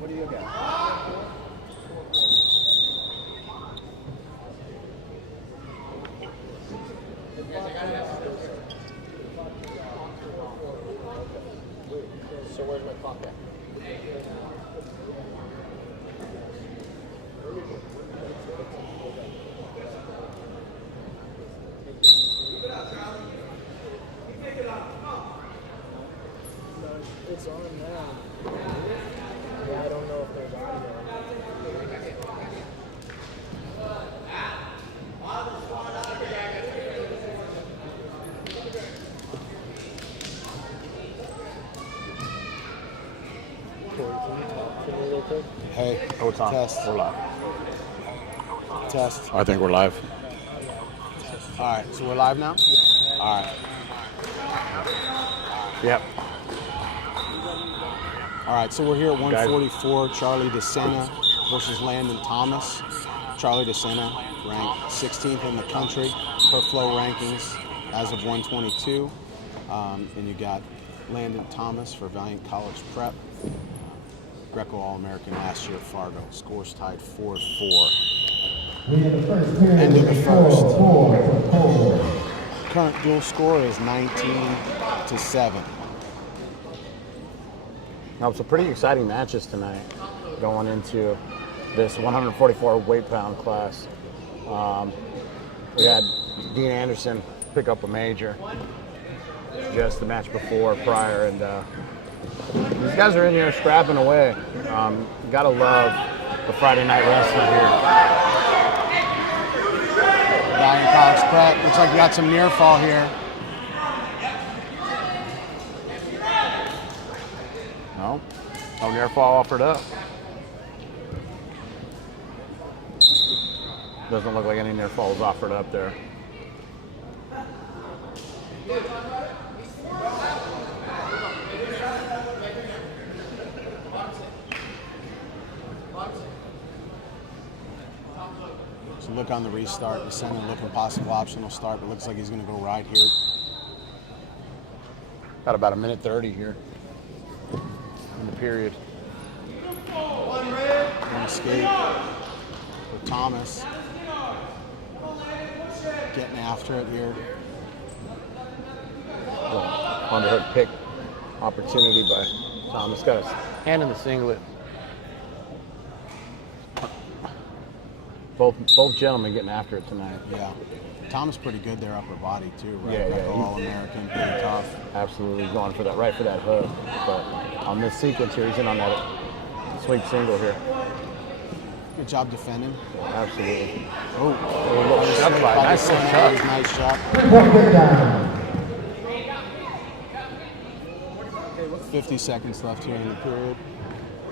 What do you got? So where's my clock at? It's on now. Yeah, I don't know if there's audio. Hey, what's on? Test. We're live. Test. I think we're live. All right, so we're live now? All right. Yep. All right, so we're here at 144, Charlie DeSena versus Landon Thomas. Charlie DeSena ranked 16th in the country per flow rankings as of 122. And you got Landon Thomas for Valiant College Prep. Greco All-American last year at Fargo. Scores tied 4-4. End of the first. Current dual score is 19-7. Now, some pretty exciting matches tonight going into this 144 weight pound class. We had Dean Anderson pick up a major just the match prior, and these guys are in here scrapping away. You gotta love the Friday night wrestling here. Valiant College Prep. Looks like we got some near fall here. No near fall offered up. Doesn't look like any near falls offered up there. So look on the restart. DeSena looking possible optional start, but looks like he's going to go right here. Got about a minute 30 here in the period. One escape for Thomas. Getting after it here. Underhook pick opportunity by Thomas. Got his hand in the singlet. Both gentlemen getting after it tonight. Yeah. Thomas pretty good there upper body too, right? Yeah. All-American, pretty tough. Absolutely going for that hook. But on this sequence here, he's in on that sweep single here. Good job defending. Absolutely. Oh, A little shot by. Nice little shot. Nice shot. 50 seconds left here in the period.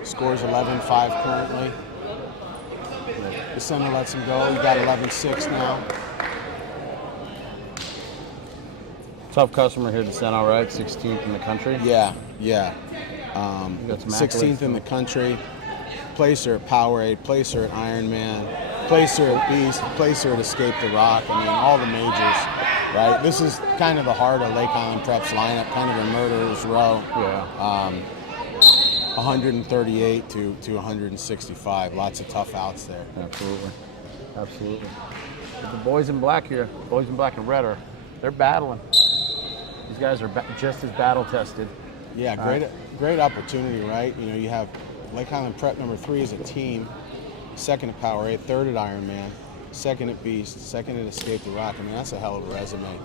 Scores 11-5 currently. The center lets him go. You got 11-6 now. Tough customer here to send, all right. 16th in the country. Yeah. 16th in the country. Placer at Powerade, placer at Ironman, placer at Beast, placer at Escape the Rock. I mean, all the majors, right? This is kind of the heart of Lake Highland Prep's lineup, kind of a murderer's row. Yeah. 138 to 165. Lots of tough outs there. Absolutely. But the boys in black here, boys in black and red, they're battling. These guys are just as battle tested. Yeah, great opportunity, right? You know, you have Lake Highland Prep number 3 as a team, second at Powerade, third at Ironman, second at Beast, second at Escape the Rock. I mean, that's a hell of a resume.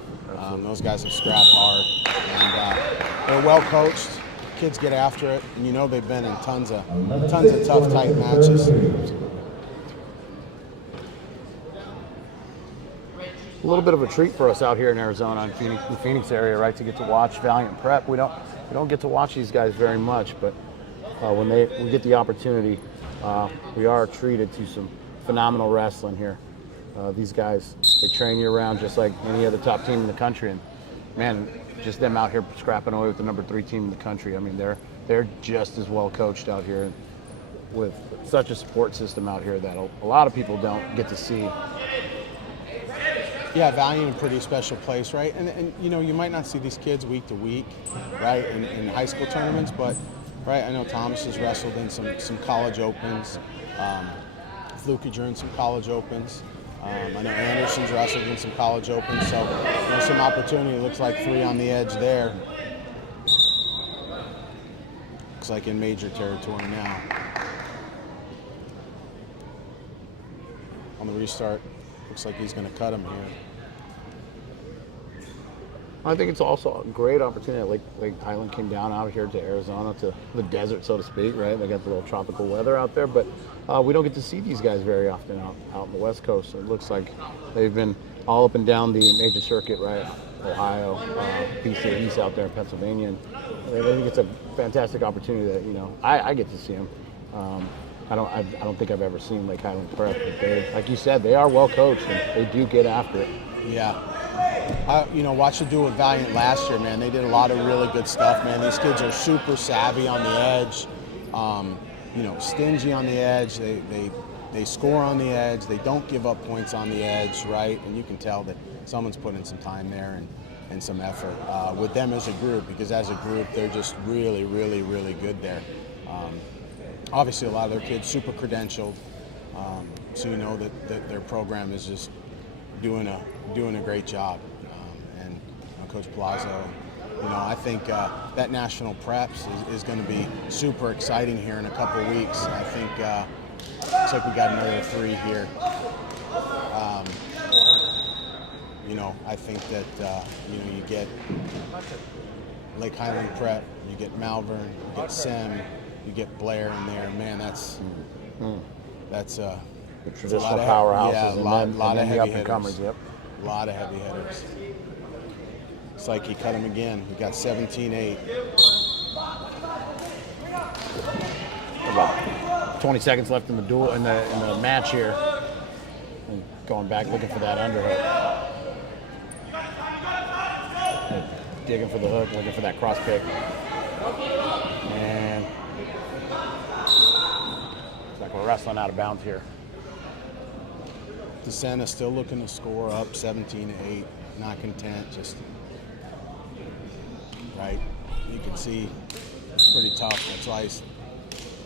Those guys have scrapped hard, and they're well coached. Kids get after it, and you know they've been in tons of tough, tight matches. A little bit of a treat for us out here in Arizona, in the Phoenix area, right? To get to watch Valiant Prep. We don't get to watch these guys very much, but when we get the opportunity, we are treated to some phenomenal wrestling here. These guys, they train year round just like any other top team in the country, and man, just them out here scrapping away with the number 3 team in the country. I mean, they're just as well coached out here with such a support system out here that a lot of people don't get to see. Yeah, Valiant, a pretty special place, right? And you know, you might not see these kids week to week, right, in high school tournaments, but right, I know Thomas has wrestled in some college opens. Flukiger in some college opens. I know Anderson's wrestled in some college opens, so there's some opportunity. It looks like 3 on the edge there. Looks like in major territory now. On the restart, looks like he's going to cut him here. I think it's also a great opportunity. Lake Highland came down out here to Arizona, to the desert, so to speak, right? They got the little tropical weather out there, but we don't get to see these guys very often out in the West Coast. So it looks like they've been all up and down the major circuit, right? Ohio, PC East out there in Pennsylvania. And I think it's a fantastic opportunity that, you know, I get to see them. I don't think I've ever seen Lake Highland Prep. But like you said, they are well coached and they do get after it. Yeah. You know, watched them do it with Valiant last year, man. They did a lot of really good stuff, man. These kids are super savvy on the edge, you know, stingy on the edge. They score on the edge. They don't give up points on the edge, right? And you can tell that someone's put in some time there and some effort with them as a group, because as a group, they're just really, really, really good there. Obviously, a lot of their kids super credentialed, so you know that their program is just doing a great job. And you know, Coach Palazzo, you know, I think that national preps is going to be super exciting here in a couple of weeks. I think looks like we got another 3 here. You know, I think that you know, you get Lake Highland Prep, you get Malvern, you get Sem, you get Blair in there. Man, that's The traditional powerhouses, yeah, and lot then of the heavy up-and-comers, hitters. A lot of heavy hitters. It's like he cut him again. We got 17-8. About 20 seconds left in the duel in the match here. And going back looking for that underhook. And digging for the hook, looking for that cross pick. And it's like we're wrestling out of bounds here. DeSena still looking to score up 17-8, not content, just right. You can see it's pretty tough. That's why he's,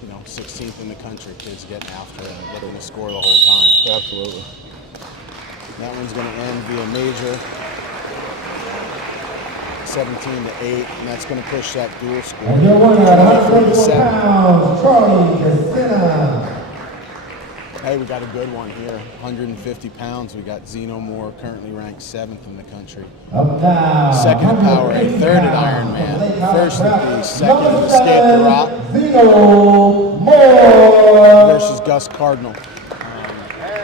you know, 16th in the country. Kids getting after it and looking to score the whole time. Absolutely. That one's going to end via major, 17-8, and that's going to push that dual score. And your winner at 144 pounds, Charlie DeSena. Hey, we got a good one here. 150 pounds. We got Zeno Moore, currently ranked 7th in the country. Up now, Second at Powerade, 3rd at Ironman, 1st at Beast, 2nd at Escape the Rock. Zeno Moore Versus Gus Cardinal.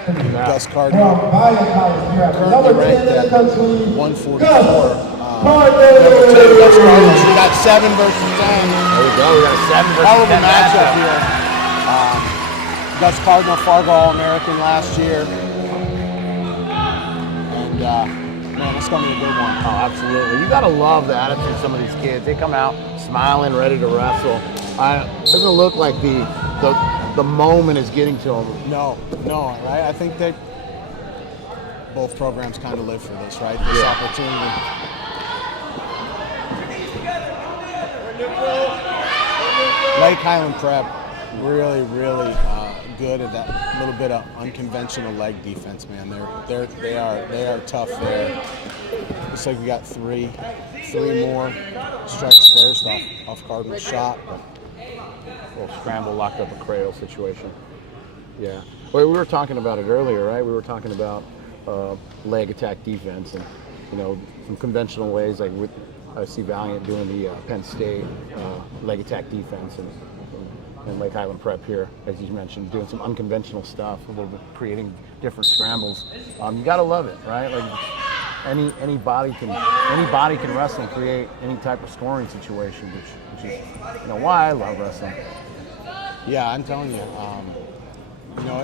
Gus Cardinal, From Valiant College, we have currently number 10 ranked in the at country, 144. Gus Number 2, Gus Cardinal. So we Cardinal. got 7 versus 10. There we go. We got a 7 versus Hell of 10 a matchup matchup. here. Gus Cardinal, Fargo All-American last year. And man, it's gonna be a good one. Oh, absolutely. You gotta love the attitude of some of these kids. They come out smiling, ready to wrestle. It doesn't look like the moment is getting to them. No, right? I think they both programs kind of live for this, right? This opportunity. Lake Highland Prep, really good at that little bit of unconventional leg defense, man. They are tough there. Looks like we got three more strikes first off Cardinal's shot. But A little scramble, locked up a cradle situation. Yeah. Well, we were talking about it earlier, right? We were talking about leg attack defense and, some conventional ways, like I see Valiant doing the Penn State leg attack defense and Lake Highland Prep here, as you mentioned, doing some unconventional stuff, a little bit creating different scrambles. You gotta love it, right? Like any body can wrestle and create any type of scoring situation, which is why I love wrestling. yeah, I'm telling you,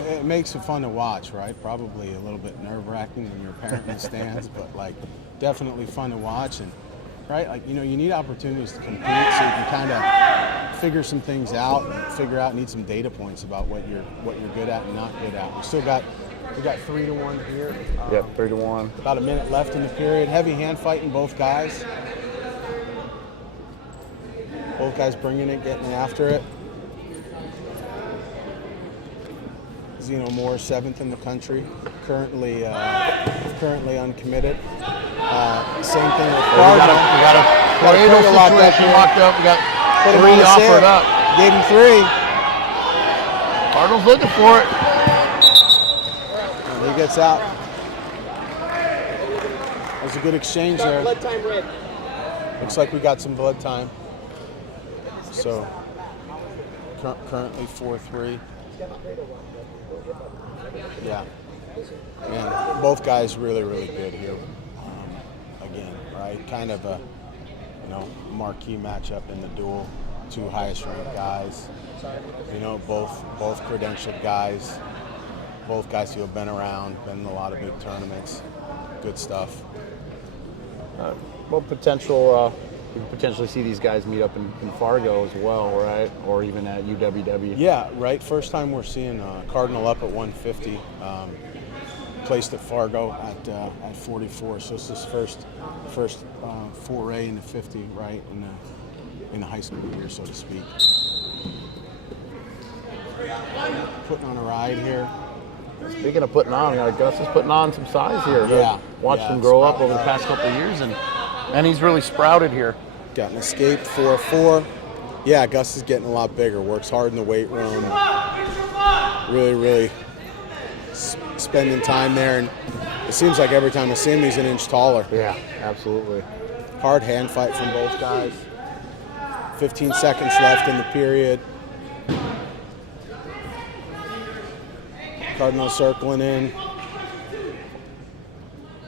it makes it fun to watch, right? Probably a little bit nerve-wracking when you're a parent in the stands, but like definitely fun to watch. And right, like you need opportunities to compete, so you can kind of figure some things out and need some data points about what you're good at and not good at. We got 3-1 here. Yep, 3-1. About a minute left in the period. Heavy hand fighting both guys. Both guys bringing it, getting after it. Zeno Moore, 7th in the country, currently uncommitted. Same thing with Fargo. We got a cradle situation locked up. We got 3 offered up. Gave him 3. Cardinals looking for it. And he gets out. There's a good exchange there. Blood time red. Looks like we got some blood time. So currently 4-3. Yeah. Man, both guys really good here. Again, right? Kind of a marquee matchup in the duel. 2 highest ranked guys. Both credentialed guys. Both guys who have been around, been in a lot of big tournaments. Good stuff. Well, we can potentially see these guys meet up in Fargo as well, right? Or even at UWW. Yeah, right. First time we're seeing Cardinal up at 150. Placed at Fargo at 44. So it's his first foray into 50, right, in the high school year, so to speak. Putting on a ride here. Speaking of putting on, Gus is putting on some size here. Yeah. Watched him grow up over the past couple of years, and he's really sprouted here. Got an escape 4-4. Yeah, Gus is getting a lot bigger. Works hard in the weight room. Really spending time there, and it seems like every time I see him, he's an inch taller. Yeah, absolutely. Hard hand fight from both guys. 15 seconds left in the period. Cardinal circling in.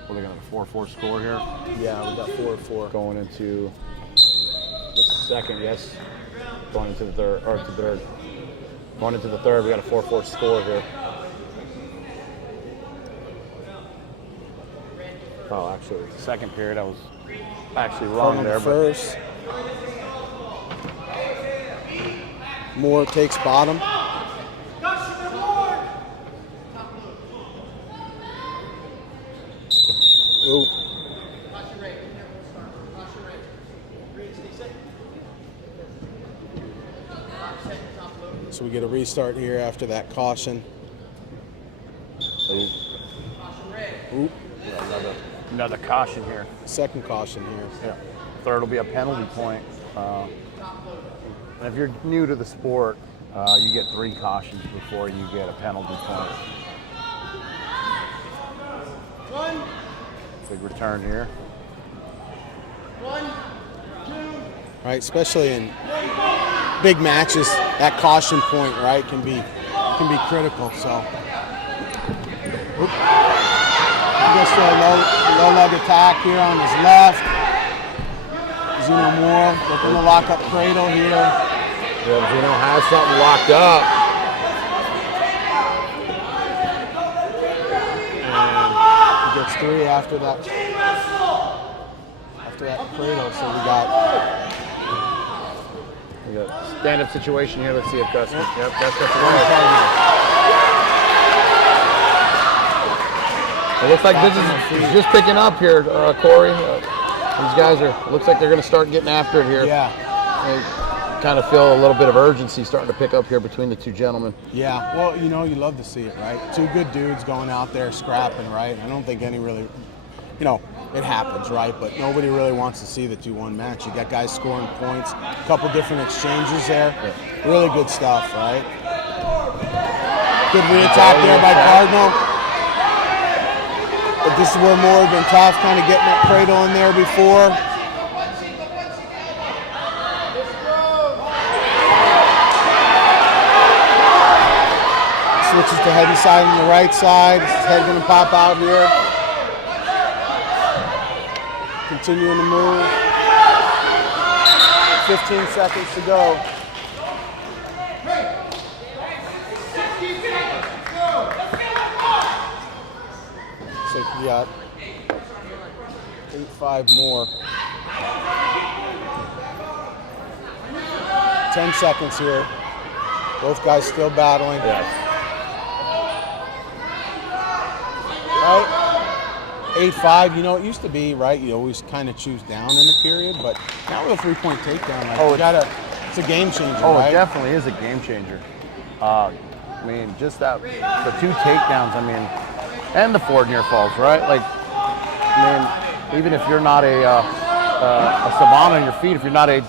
Well, they got a 4-4 score here. Yeah, we got 4-4. Going into the second, yes. Going into the third, Going into the third, we got a 4-4 score here. Oh, actually, second period, I was actually wrong there. First. Moore takes bottom. Ooh. So we get a restart here after that caution. Ooh. Yeah, another caution here. Second caution here. Yeah. Third will be a penalty point. And if you're new to the sport, you get 3 cautions before you get a penalty point. Big return here. 1, 2. Right, especially in big matches, that caution point, right, can be critical. So Gets to a low leg attack here on his left. Zeno Moore looking to lock up cradle here. Yeah, Zeno has something locked up. And he gets 3 after that. After that cradle, so we got stand-up situation here. Let's see if Gus. Yep, Gus got the one win. partner. It looks like this is just picking up here, Corey. These guys looks like they're going to start getting after it here. Yeah. They kind of feel a little bit of urgency starting to pick up here between the two gentlemen. Yeah, well, you know, you love to see it, right? Two good dudes going out there scrapping, right? I don't think any really, you know, it happens, right? But nobody really wants to see the 2-1 match. You got guys scoring points, a couple different exchanges there. Yeah. Really good stuff, right? Good re-attack there by Cardinal. But this is where Moore had been tough, kind of getting that cradle in there before. Switches to head inside on the right side. His head going to pop out here. Continuing to move. 15 seconds to go. So we got 8-5 more. 10 seconds here. Both guys still battling. Yes. Right? 8-5, you know, it used to be, right, you always kind of choose down in the period, but now with a 3-point takedown, like, it's a game changer, right? It definitely is a game changer. I mean, just that, the 2 takedowns, I mean, and the 4 near falls, right? Like, I mean, even if you're not a savant on your feet, if you're not a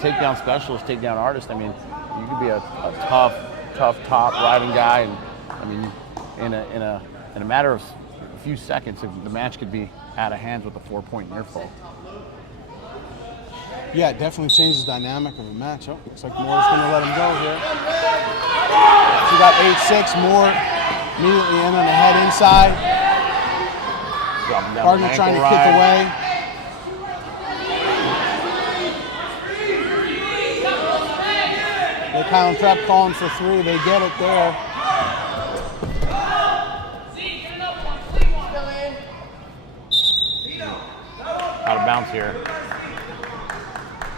takedown specialist, takedown artist, I mean, you could be a tough top riding guy, and I mean, in a matter of a few seconds, the match could be out of hands with a 4-point near fall. Yeah, it definitely changes the dynamic of a match. Oh, looks like Moore's going to let him go here. So we got 8-6. Moore immediately in on the head inside. Cardinal trying to kick away. Lake Highland Prep calling for 3. They get it there. Out of bounds here.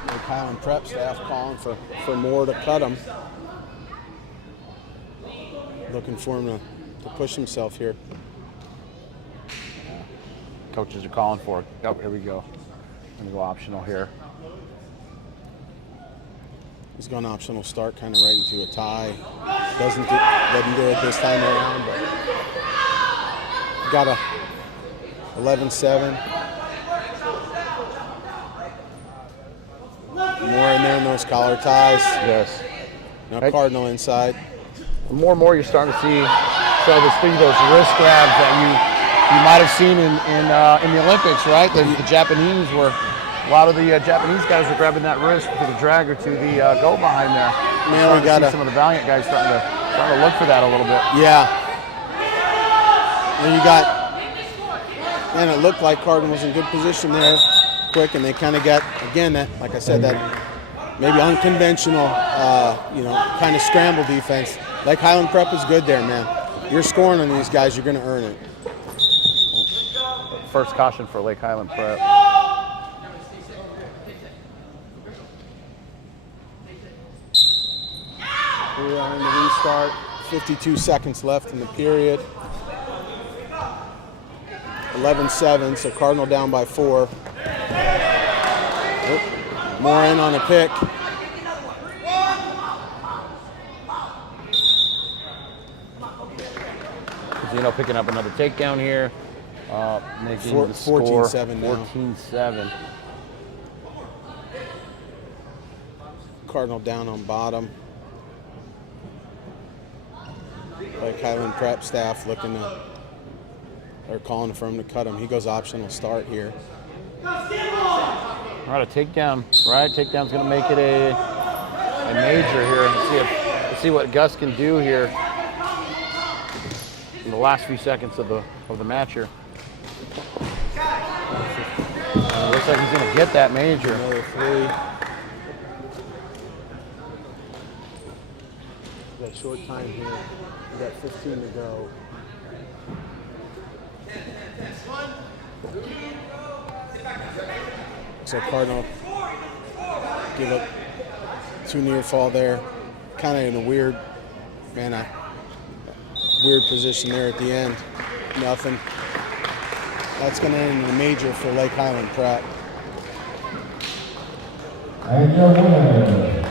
Lake Highland Prep staff calling for Moore to cut him. Looking for him to push himself here. Coaches are calling for it. Oh, here we go. I'm going to go optional here. He's going optional start, kind of right into a tie. Doesn't do it this time around, but got a 11-7. More in there in those collar ties. Yes. Now Cardinal inside. More and more you're starting to see those wrist grabs that you might have seen in the Olympics, right? The Japanese were, a lot of the Japanese guys were grabbing that wrist to the drag or to the go behind there. Man, we got some of the Valiant guys starting to look for that a little bit. Yeah. And you got, man, it looked like Cardinal was in good position there, quick, and they kind of got, again, that, like I said, that maybe unconventional, kind of scramble defense. Like Highland Prep is good there, man. You're scoring on these guys, you're going to earn it. First caution for Lake Highland Prep. We are in the restart. 52 seconds left in the period. 11-7, so Cardinal down by 4. More in on a pick. Zeno picking up another takedown here. Making the score 14-7 now. 14-7. Cardinal down on bottom. Like Highland Prep staff looking to, they're calling for him to cut him. He goes optional start here. All right, a takedown. Right, takedown's going to make it a major here. Let's see what Gus can do here. in the last few seconds of the match here. It looks like he's going to get that major. Another 3. We got short time here. We got 15 to go. So Cardinal give up 2 near fall there. Kind of in a weird position there at the end. Nothing. That's going to end in a major for Lake Highland Prep. And your winner,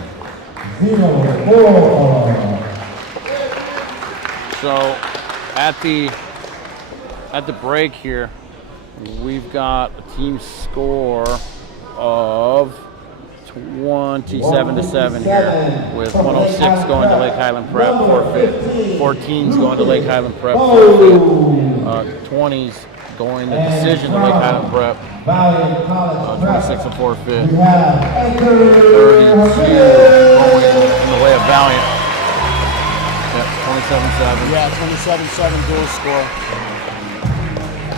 0-4. So at the break here, we've got a team score of 27-7 here, with 106 going to Lake Highland Prep forfeit, 14's going to Lake Highland Prep forfeit, 20's going the decision to Lake Highland Prep, 26 and forfeit, 32 going in the way of Valiant. Yep, 27-7. Yeah, 27-7 dual score.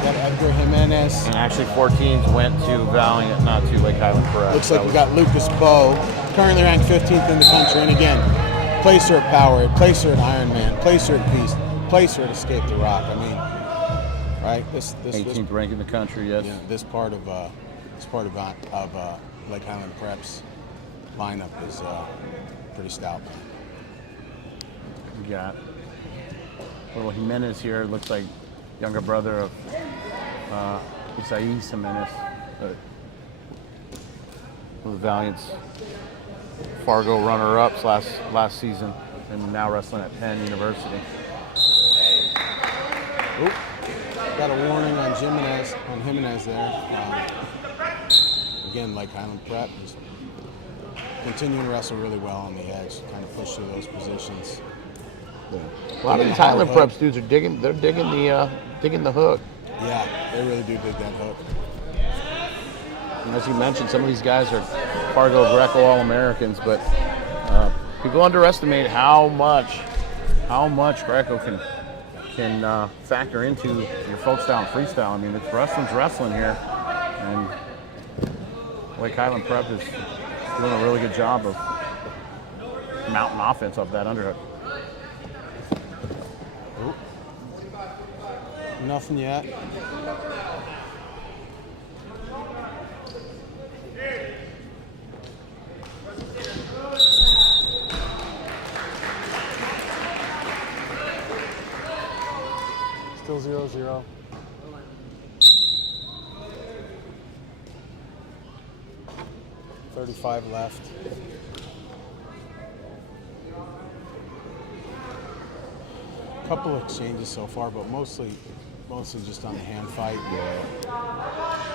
Got Edgar Hernandez. And actually 14s went to Valiant, not to Lake Highland Prep. Looks like we got Lucas Bowe, currently ranked 15th in the country. And again, placer at Power, placer at Ironman, placer at Beast, placer at Escape the Rock. I mean, right? This 18th rank in the country, yes. Yeah, this part of Lake Highland Prep's lineup is pretty stout. We got little Jimenez here. Looks like younger brother of Isais Jimenez, the Valiant's Fargo runner-ups last season, and now wrestling at Penn University. Oop. Got a warning on Jimenez there. Again, Lake Highland Prep is continuing to wrestle really well on the edge, kind of push through those positions. A lot of these Highland Preps dudes are digging the hook. Yeah, they really do dig that hook. And as you mentioned, some of these guys are Fargo Greco All-Americans, but people underestimate how much Greco can factor into your folk style and freestyle. I mean, it's wrestling here, and Lake Highland Prep is doing a really good job of mounting offense off that underhook. Nothing yet. Still 0-0. $35 left. Couple of exchanges so far, but mostly just on the hand fight. Yeah.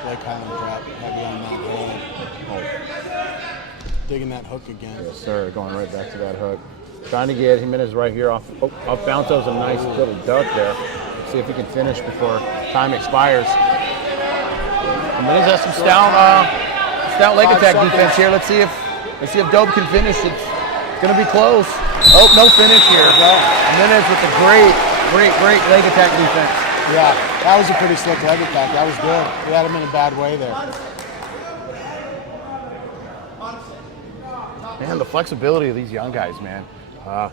Lake Highland Prep, heavy on that hold. Digging that hook again. Yes, sir. Going right back to that hook. Trying to get Jimenez right here off bounce. That was a nice little duck there. See if he can finish before time expires. Jimenez has some stout leg attack defense here. Let's see if Dope can finish. It's going to be close. Oh, no finish here. Jimenez with a great leg attack defense. Yeah, that was a pretty slick leg attack. That was good. We had him in a bad way there. Man, the flexibility of these young guys, man. I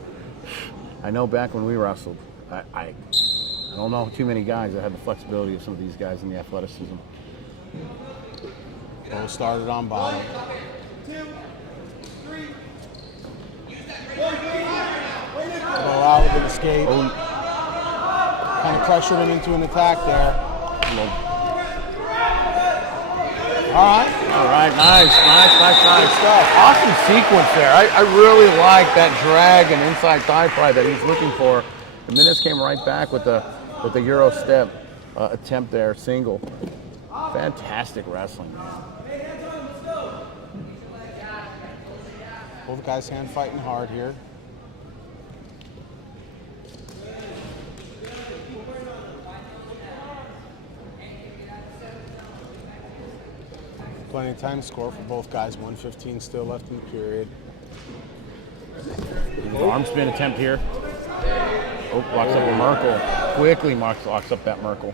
know back when we wrestled, I don't know too many guys that had the flexibility of some of these guys in the athleticism. Both started on bottom. Go out with an escape. Kind of pressured him into an attack there. All right, nice stuff. Awesome sequence there. I really like that drag and inside thigh pry that he's looking for. Jimenez came right back with the Euro step attempt there, single. Fantastic wrestling, man. Both guys hand fighting hard here. Plenty of time to score for both guys. 1:15 still left in the period. Arm spin attempt here. Oh, locks up a Merkel. Quickly locks up that Merkel.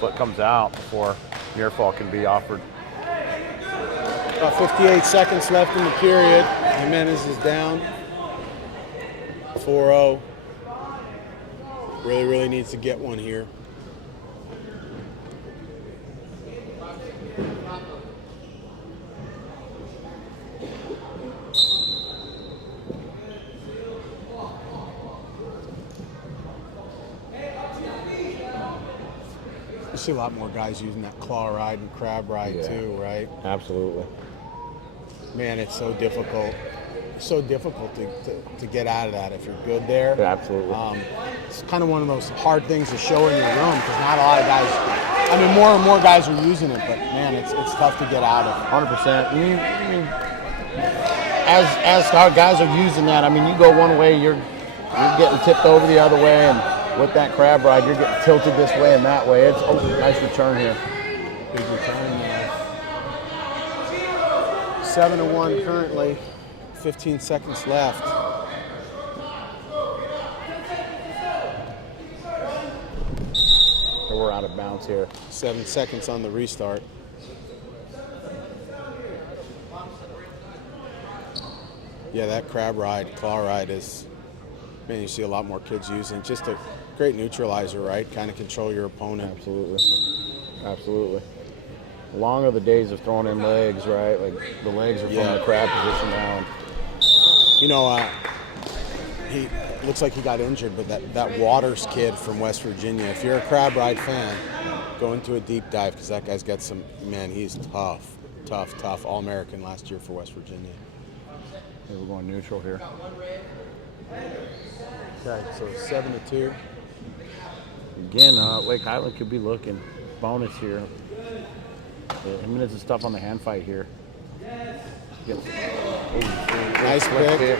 Foot comes out before near fall can be offered. About 58 seconds left in the period. Hernandez is down. 4-0. Really needs to get one here. You see a lot more guys using that claw ride and crab ride too, right? Absolutely. Man, it's so difficult. It's so difficult to get out of that if you're good there. Yeah, absolutely. It's kind of one of those hard things to show in your room because not a lot of guys. I mean, more and more guys are using it, but man, it's tough to get out of. 100%. I mean, as how guys are using that, I mean, you go one way, you're getting tipped over the other way, and with that crab ride, you're getting tilted this way and that way. It's nice return here. Big return there. 7-1 currently. 15 seconds left. So we're out of bounds here. 7 seconds on the restart. Yeah, that crab ride, claw ride is, man, you see a lot more kids using it. Just a great neutralizer, right? Kind of control your opponent. Absolutely. Absolutely. Long are the days of throwing in legs, right? Like the legs are from the crab position now. You know, he looks like he got injured, but that Waters kid from West Virginia, if you're a crab ride fan, go into a deep dive because that guy's got some, man, he's tough. All-American last year for West Virginia. Okay, we're going neutral here. Okay, so 7-2. Again, Lake Highland could be looking. Bonus here. Hernandez is tough on the hand fight here. Nice pick.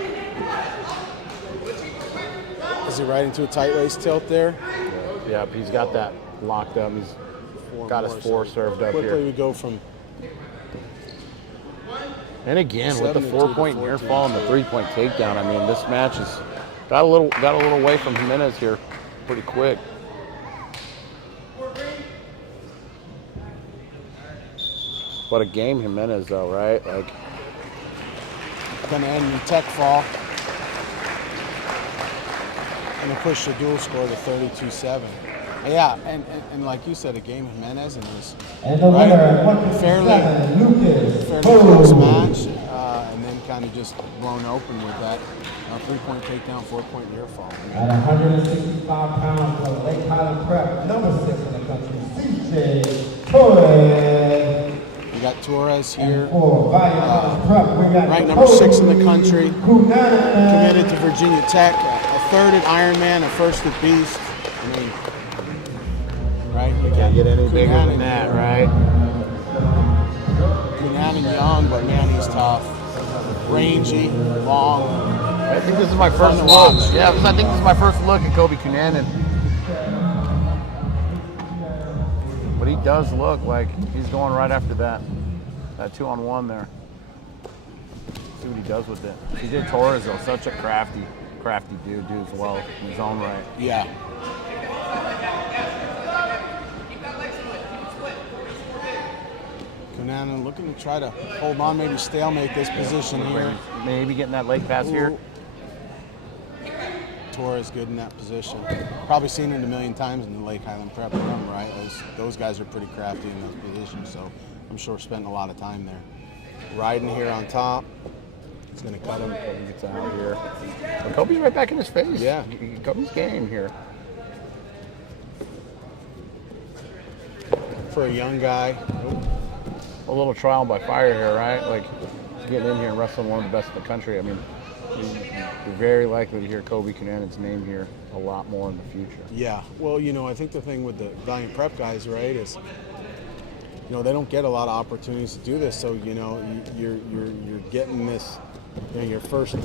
Is he right into a tight waist tilt there? Yeah, he's got that locked up. He's got his four served up quickly here. We go from. And again, with the 4-point near fall and the 3-point takedown, I mean, this match has got a little away from Hernandez here pretty quick. What a game Hernandez though, right? Like, Gonna end in tech fall. Gonna push the dual score to 32-7. Yeah, and like you said, a game Hernandez and was fairly close match, and then kind of just blown open with that 3-point takedown, 4-point near fall. At 165 pounds for Lake Highland Prep, number 6 in the country, CJ Torres. We got Torres here, For Valiant Prep, we got ranked number 6 in the country, committed to Virginia Tech, a third at Ironman, a first at Beast. I mean, right? You can't get any bigger than that, right? Kunan and young, but man, he's tough. Rangy, long. I think this is my first look. Yeah, I think this is my first look at Kobe Kunanen. But he does look like he's going right after that 2-on-1 there. See what he does with it. CJ Torres, though, such a crafty dude as well in his own right. Yeah. Kunanen looking to try to hold on, maybe stalemate this position here. Maybe getting that leg pass here. Torres good in that position. Probably seen it a million times in the Lake Highland Prep room, right? Those guys are pretty crafty in those positions, so I'm sure spending a lot of time there. Riding here on top. He's going to cut him. Kobe gets out here. But Kobe's right back in his face. Yeah. Kobe's game here. For a young guy. A little trial by fire here, right? Like getting in here and wrestling one of the best in the country. I mean, you're very likely to hear Kobe Kunanen's name here a lot more in the future. Yeah. Well, you know, I think the thing with the Valiant Prep guys, right, is you know they don't get a lot of opportunities to do this. So you know you're getting this, you know, your first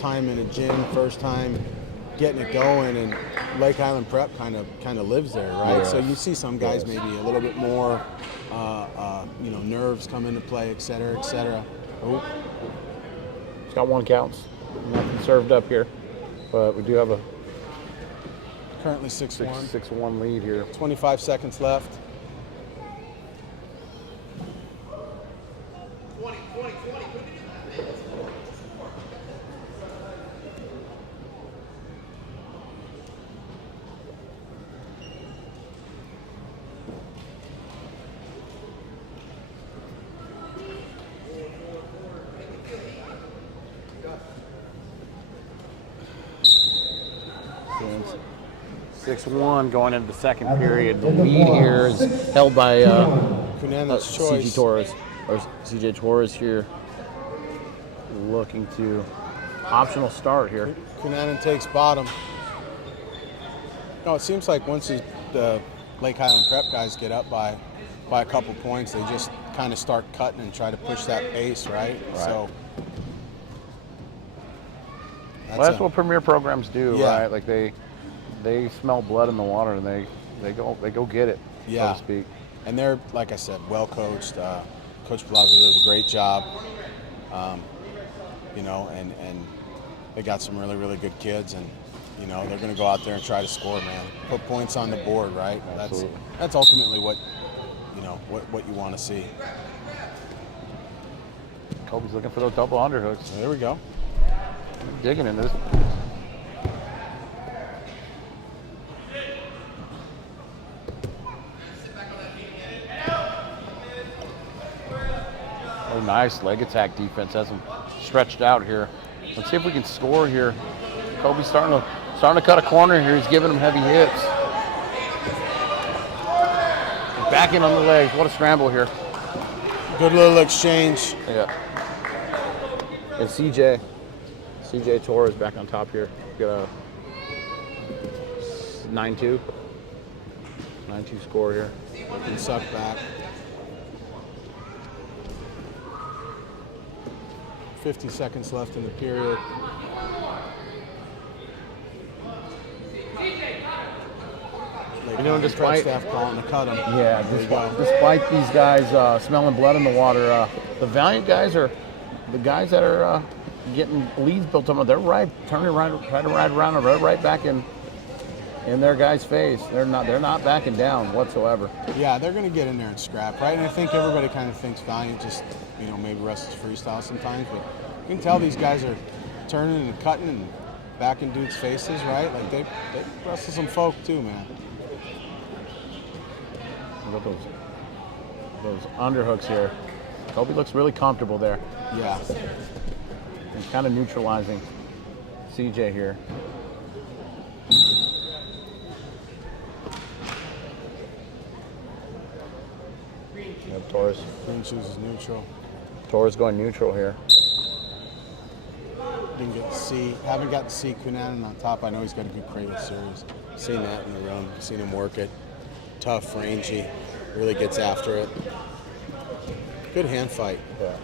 time in a gym, first time getting it going, and Lake Highland Prep kind of lives there, right? Yes. So you see some guys maybe a little bit more, you know, nerves come into play, et cetera, et cetera. Ooh. It's got 1 counts. Nothing served up here, but we do have a Currently 6-1. 6-1 lead here. 25 seconds left. Since 6-1 going into the second period. The lead here is held by Hernandez choice. CJ Torres here, looking to optional start here. Hernandez takes bottom. No, it seems like once the Lake Highland Prep guys get up by a couple points, they just kind of start cutting and try to push that pace, right? So that's what premier programs do, Yeah. right? Like they smell blood in the water and they go get it, Yeah. so to speak. And they're, like I said, well coached. Coach Palazzo does a great job, you know, and they got some really, really good kids, and you know they're going to go out there and try to score, man. Put points on the board, right? Absolutely. That's ultimately what what you want to see. Kobe's looking for those double underhooks. There we go. Digging in this. Oh, nice leg attack defense. Has him stretched out here. Let's see if we can score here. Kobe's starting to cut a corner here. He's giving him heavy hits. He's backing on the legs. What a scramble here. Good little exchange. Yeah. And CJ Torres back on top here. Got a 9-2 score here. And suck back. 50 seconds left in the period. You know, despite staff calling to cut him. Yeah, despite these guys smelling blood in the water, the Valiant guys are the guys that are getting leads built on them. They're trying to ride around and right back in their guys' face. They're not backing down whatsoever. Yeah, they're going to get in there and scrap, right? And I think everybody kind of thinks Valiant just, you know, maybe wrestles freestyle sometimes, but you can tell these guys are turning and cutting and backing dudes' faces, right? Like they wrestle some folk too, man. Look at those underhooks here. Kobe looks really comfortable there. Yeah. He's kind of neutralizing CJ here. Yep, Torres. Green chooses neutral. Torres going neutral here. Didn't get to see, haven't got to see Kunanen on top. I know he's got a good cradle series. Seen that in the room, seen him work it. Tough, rangy, really gets after it. Good hand fight. Yeah.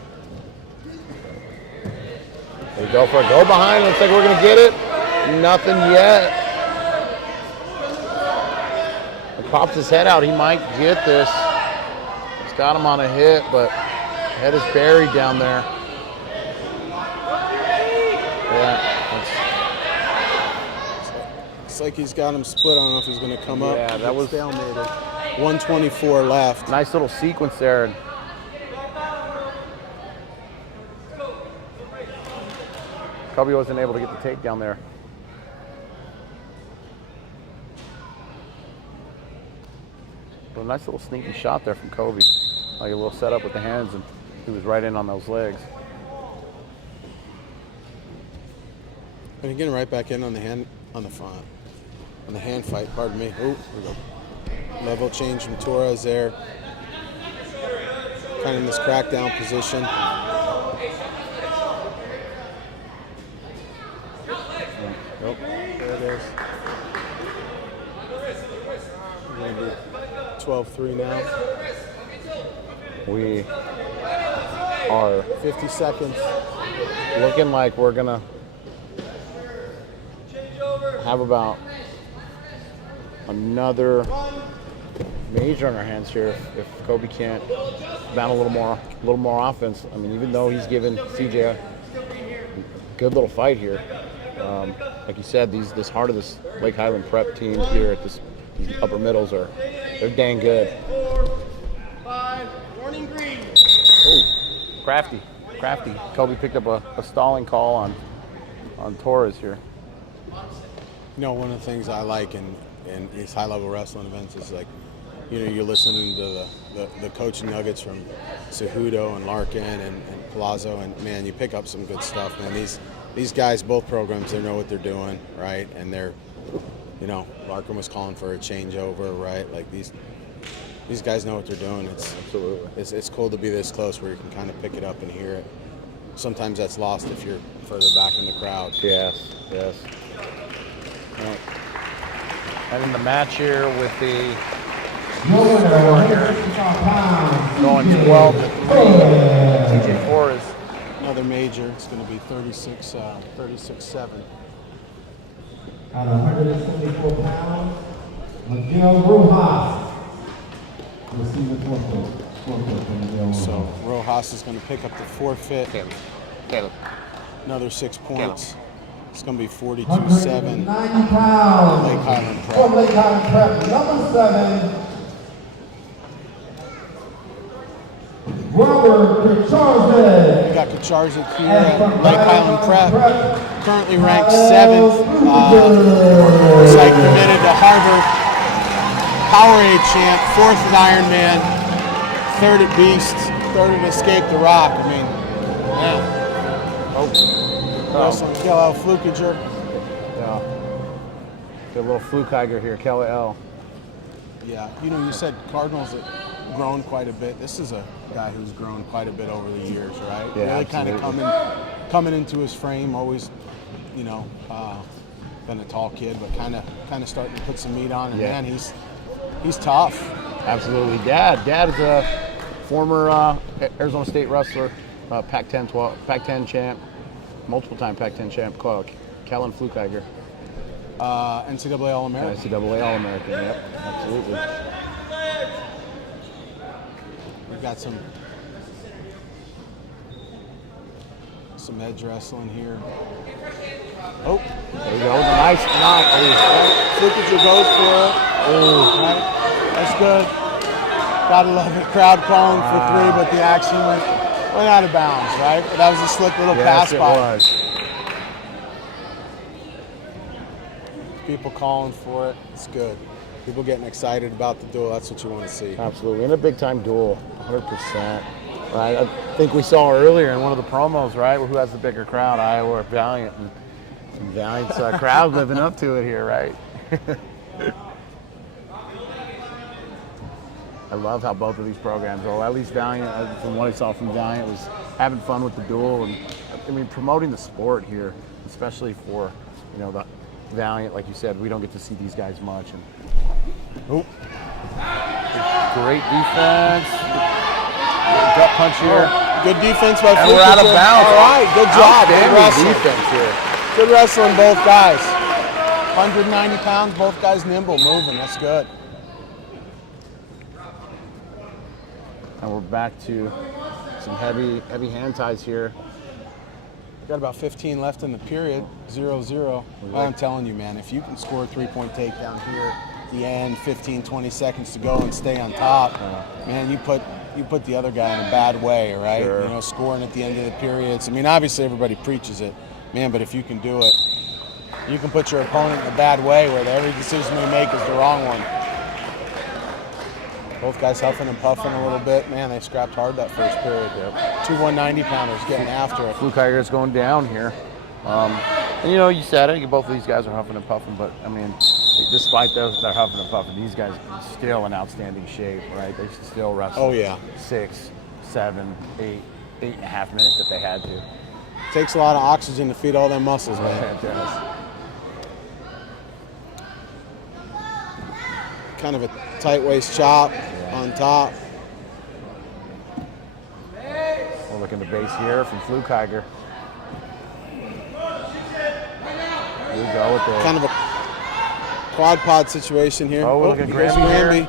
There you go for a go behind. Looks like we're going to get it. Nothing yet. He pops his head out. He might get this. He's got him on a hit, but head is buried down there. Yeah. It's like he's got him split. I don't know if he's going to come up. Yeah, that was stalemated. 124 left. Nice little sequence there. Kobe wasn't able to get the takedown there. But a nice little sneaky shot there from Kobe. Like a little setup with the hands, and he was right in on those legs. And again, right back in on the hand fight. Pardon me. Oh, we go. Level change from Torres there. Kind of in this crackdown position. Nope. There it is. 12-3 now. We are 50 seconds. looking like we're gonna have about another major on our hands here if Kobe can't battle a little more little more offense. I mean, even though he's given CJ a good little fight here, like you said, this heart of this Lake Highland prep team here at these upper middles they're dang good. 4-5, warning green. Oh, crafty. Kobe picked up a stalling call on Torres here. You know, one of the things I like in these high-level wrestling events is, like, you know, you're listening to the coaching nuggets from Cejudo and Larkin and Palazzo, and, man, you pick up some good stuff, man. These guys, both programs, they know what they're doing, right? And they're, you know, Larkin was calling for a changeover, right? Like, these guys know what they're doing. It's cool to be this close where you can kind of pick it up and hear it. Sometimes that's lost if you're further back in the crowd. Yes. Right. And in the match here with the score here, going 12-3, TJ Torres. Another major. It's going to be 36-7. At 174 pounds, Miguel Rojas. Receiving forfeit from Miguel Rojas. So Rojas is going to pick up the forfeit. Caleb. Another 6 points. Caleb. It's going to be 42-7. 190 pounds. Lake Highland Prep. From Lake Highland Prep, number 7. Robert Kacharzik. We got Kacharzik here at Lake Highland Prep. Currently ranked 7th. Looks like committed to Harvard. Powerade champ, 4th at Ironman, 3rd at Beast, 3rd at Escape the Rock. I mean, yeah. Wrestling KL Flukager. Yeah. Got a little Flukiger here, Kelly L. Yeah, you know, you said Cardinals that grown quite a bit. This is a guy who's grown quite a bit over the years, right? Yeah, really kind of coming into his frame. Always, you know, been a tall kid, but kind of starting to put some meat on. And man, he's tough. Absolutely. Dad is a former Arizona State wrestler, Pac-10 champ, multiple-time Pac-10 champ, Kellen Flukiger. NCAA All-American. NCAA All-American, yep, absolutely. We've got some edge wrestling here. Oh, there we go. Nice knock. Flukiger goes for it. Oh, right. That's good. Gotta love the crowd calling for 3, but the action went out of bounds, right? But that was a slick little pass by. Yes, it was. People calling for it. It's good. People getting excited about the duel. That's what you want to see. Absolutely. And a big-time duel, 100%. Right? I think we saw earlier in one of the promos, right, who has the bigger crowd, Iowa or Valiant. And Valiant's crowd living up to it here, right? I love how both of these programs, or at least Valiant, from what I saw from Valiant, was having fun with the duel and, I mean, promoting the sport here, especially for, you know, the Valiant. Like you said, we don't get to see these guys much. And great defense, gut punch here. Good defense by Flukiger. And we're out of bounds. All right, good job. Good wrestling. Defense here. Good wrestling, both guys. 190 pounds, both guys nimble, moving. That's good. And we're back to some heavy hand ties here. Got about 15 left in the period, 0-0. Well, I'm telling you, man, if you can score a 3-point takedown here at the end, 15, 20 seconds to go and stay on top, man, you put the other guy in a bad way, right? Sure. You know, scoring at the end of the periods. I mean, obviously everybody preaches it, man, but if you can do it, you can put your opponent in a bad way where every decision they make is the wrong one. Both guys huffing and puffing a little bit. Man, they scrapped hard that first period. Yep. 2 190-pounders getting after it. Flukiger is going down here. And you know, you said it, both of these guys are huffing and puffing, but I mean, despite those, they're huffing and puffing, these guys are still in outstanding shape, right? They still wrestle 6, 7, 8.5 minutes if they had to. Takes a lot of oxygen to feed all them muscles, man. It does. Kind of a tight waist chop on top. We're looking at the base here from Flukiger. Here we go with the kind of a quad pod situation here. Oh, we're looking at Grammy here.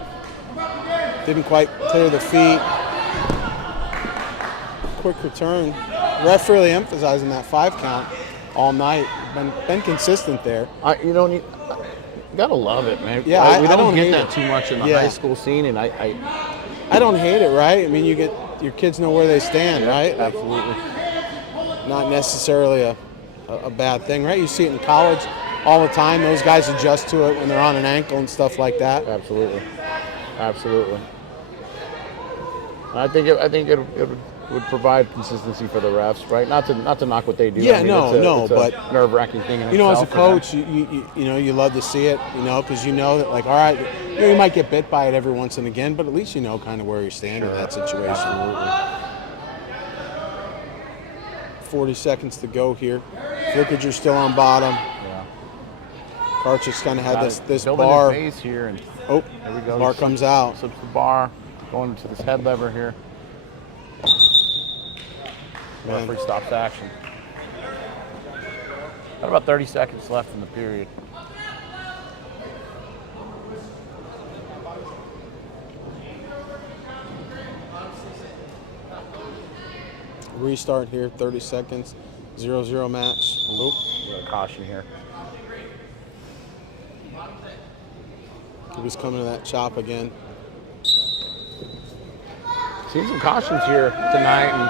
Didn't quite clear the feet. quick return. Ref really emphasizing that 5 count all night. Been consistent there. You don't need. You gotta love it, man. Yeah, we I don't don't get hate that it. too much in the Yeah. high school scene, and I don't hate it, right? I mean, you get your kids know where they stand, right? Like, absolutely. not necessarily a bad thing, right? You see it in college all the time. Those guys adjust to it when they're on an ankle and stuff like that. Absolutely. I think it would provide consistency for the refs, right? Not to knock what they do. Yeah, I mean, it's a but nerve-wracking thing. In you know, as a itself coach, you love to see it, because you know that, like, all right, you might get bit by it every once and again, but at least you know kind of where you stand in that situation. Absolutely. 40 seconds to go here. Flukager's still on bottom. Yeah. Karchik's kind of had this Building bar. his base here, and Oh, there we go. bar comes out. Slips the bar, going to this head lever here. Man. Referee stops action. Got about 30 seconds left in the period. Restart here, 30 seconds, 0-0 match. Oop. We got a caution here. He was coming to that chop again. Seen some cautions here tonight, and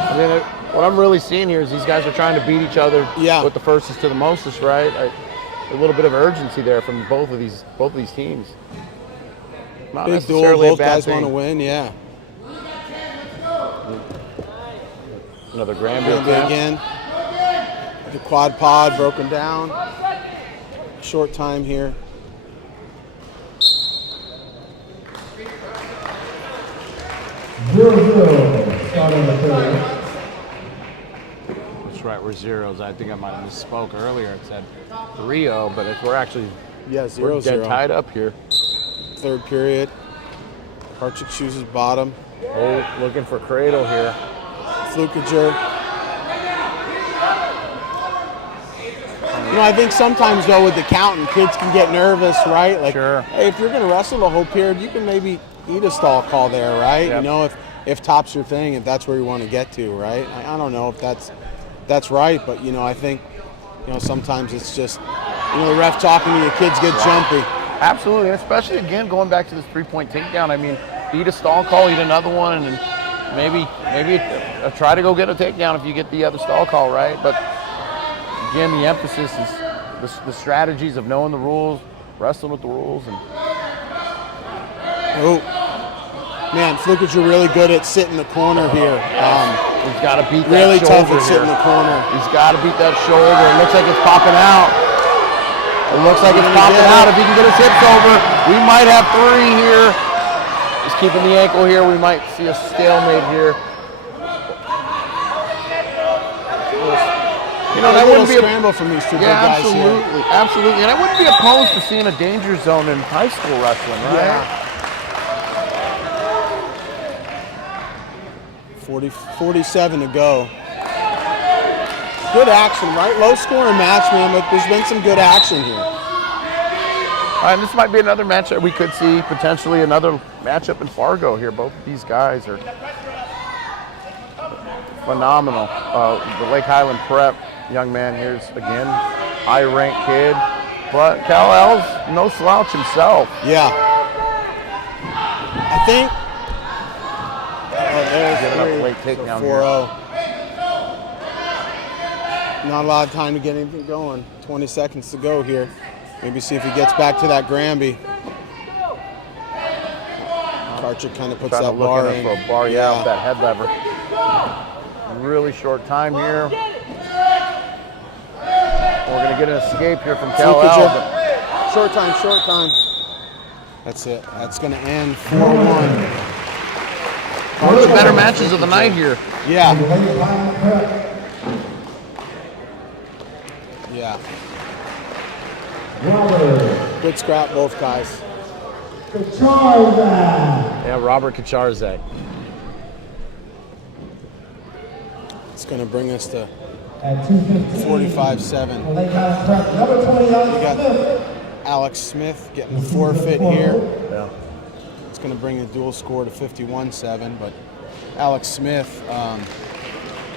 I mean, what I'm really seeing here is these guys are trying to beat each other with the furthest to the mostest, right? A little bit of urgency there from both of these teams. Not Big duel, necessarily both a bad guys thing. want to win, yeah. Another Granby again. The quad pod broken down. Short time here. Starting the third. That's right, we're zeros. I think I might have misspoke earlier. It said 3-0, but we're actually we're 0-0. dead tied up here. Third period. Karchik chooses bottom. Oh, looking for cradle here. Flukager. I think sometimes, though, with the counting, kids can get nervous, right? Like, Sure. Hey, if you're going to wrestle the whole period, you can maybe eat a stall call there, right? Yep. If top's your thing, if that's where you want to get to, right? I don't know if that's right, but, I think, sometimes it's just, the ref talking to you, kids get jumpy. Absolutely, and especially, again, going back to this 3-point takedown. I mean, eat a stall call, eat another one, and then maybe try to go get a takedown if you get the other stall call, right? But again, the emphasis is the strategies of knowing the rules, wrestling with the rules, and Man, Flukager really good at sitting the corner here. he's got to beat that really shoulder tough at sitting here. the corner. He's got to beat that shoulder. It looks like it's popping out. It looks like it's popping out. If he can get his hips over, we might have 3 here. He's keeping the ankle here. We might see a stalemate here. That wouldn't be a scramble from these two big guys here. Absolutely. And I wouldn't be opposed to seeing a danger zone in high school wrestling, right? Yeah. 47 to go. Good action, right? Low scoring match, man, but there's been some good action here. All right, this might be another match that we could see, potentially another matchup in Fargo here. Both of these guys are phenomenal. The Lake Highland Prep young man here's, again, high-ranked kid, but Cal-L's no slouch himself. Yeah. I think there's Giving up a late takedown here. 4-0. Not a lot of time to get anything going. 20 seconds to go here. Maybe see if he gets back to that Granby. Karchik kind of puts Trying that to look bar in in. for a bar, with that head lever. Really short time here. We're going to get an escape here from Cal-L. Short time. That's it. That's going to end 4-1. One of the better matches of the night here. Yeah. Yeah. Good scrap, both guys. Yeah, Robert Kacharze. It's going to bring us to At 2:15. 45-7. Number 20, We got Alex Smith getting the forfeit here. Yeah. It's going to bring the dual score to 51-7, but Alex Smith,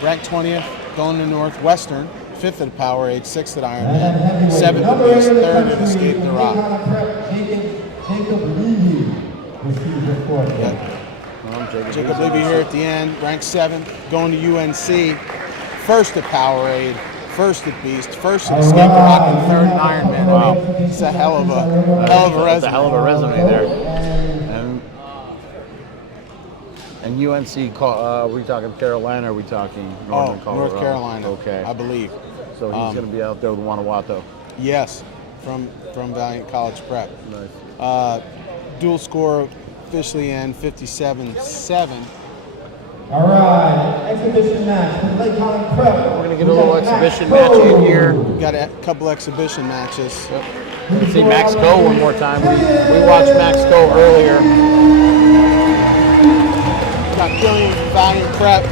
ranked 20th, going to Northwestern, 5th at Power Age, 6th at Ironman, 7th at Beast, 3rd at Escape the Rock. Jacob Levy here at the end, ranked 7th, going to UNC, 1st at Powerade, 1st at Beast, 1st at Escape the Rock, and 3rd at Ironman. Wow. I mean, it's a hell of a resume. That's a hell of a resume there. And UNC, are we talking Carolina or are we talking Northern Colorado? North Carolina, okay. I believe. So he's going to be out there with Guanajuato. Yes, from Valiant College Prep. Nice. Dual score officially in 57-7. All right, exhibition match. Lake Highland Prep. We're going to get a little exhibition match in here. We've got a couple exhibition matches. Yep. Let's see Max go one more time. We watched Max go earlier. Got Killian from Valiant Prep.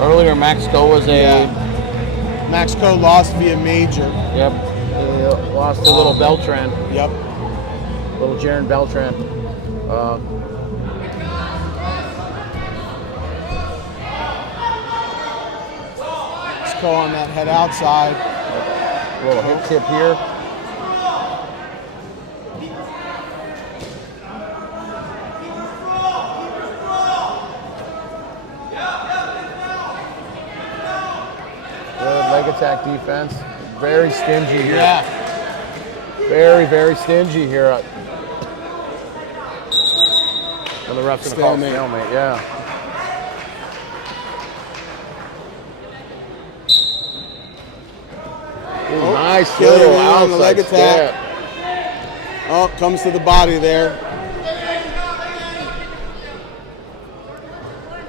Earlier, Max go was a... Max Co lost via major. Yep. He lost to little Beltran. Yep. Little Jaron Beltran. Max Co on that head outside. A little hip tip here. Good leg attack defense. Very stingy here. Yeah. Very, very stingy here. And the ref's going to call it stalemate, yeah. Ooh, nice Killian little on the leg outside attack. step. Oh, comes to the body there.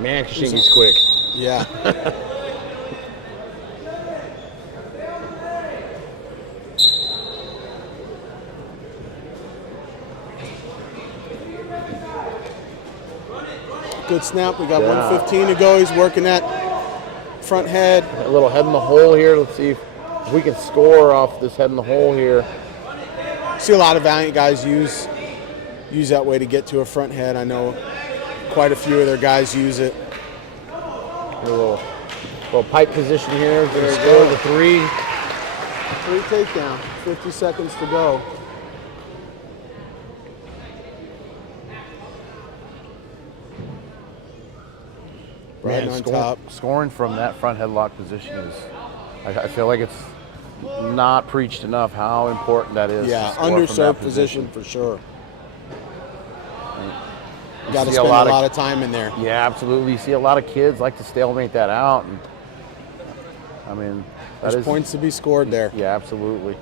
Man, Kingi's quick. Yeah. Good snap. We got 1:15 to go. He's working that front head. A little head in the hole here. Let's see if we can score off this head in the hole here. See a lot of Valiant guys use that way to get to a front head. I know quite a few of their guys use it. A little pipe position here. Gonna score the 3. 3 takedown. 50 seconds to go. Right on top. Scoring from that front headlock position is, I feel like it's not preached enough how important that is. Yeah, to score from that underserved position for sure. Got to see spend a lot of time in there. Yeah, absolutely. You see a lot of kids like to stalemate that out. And, I mean, there's points to be scored there. Yeah, absolutely.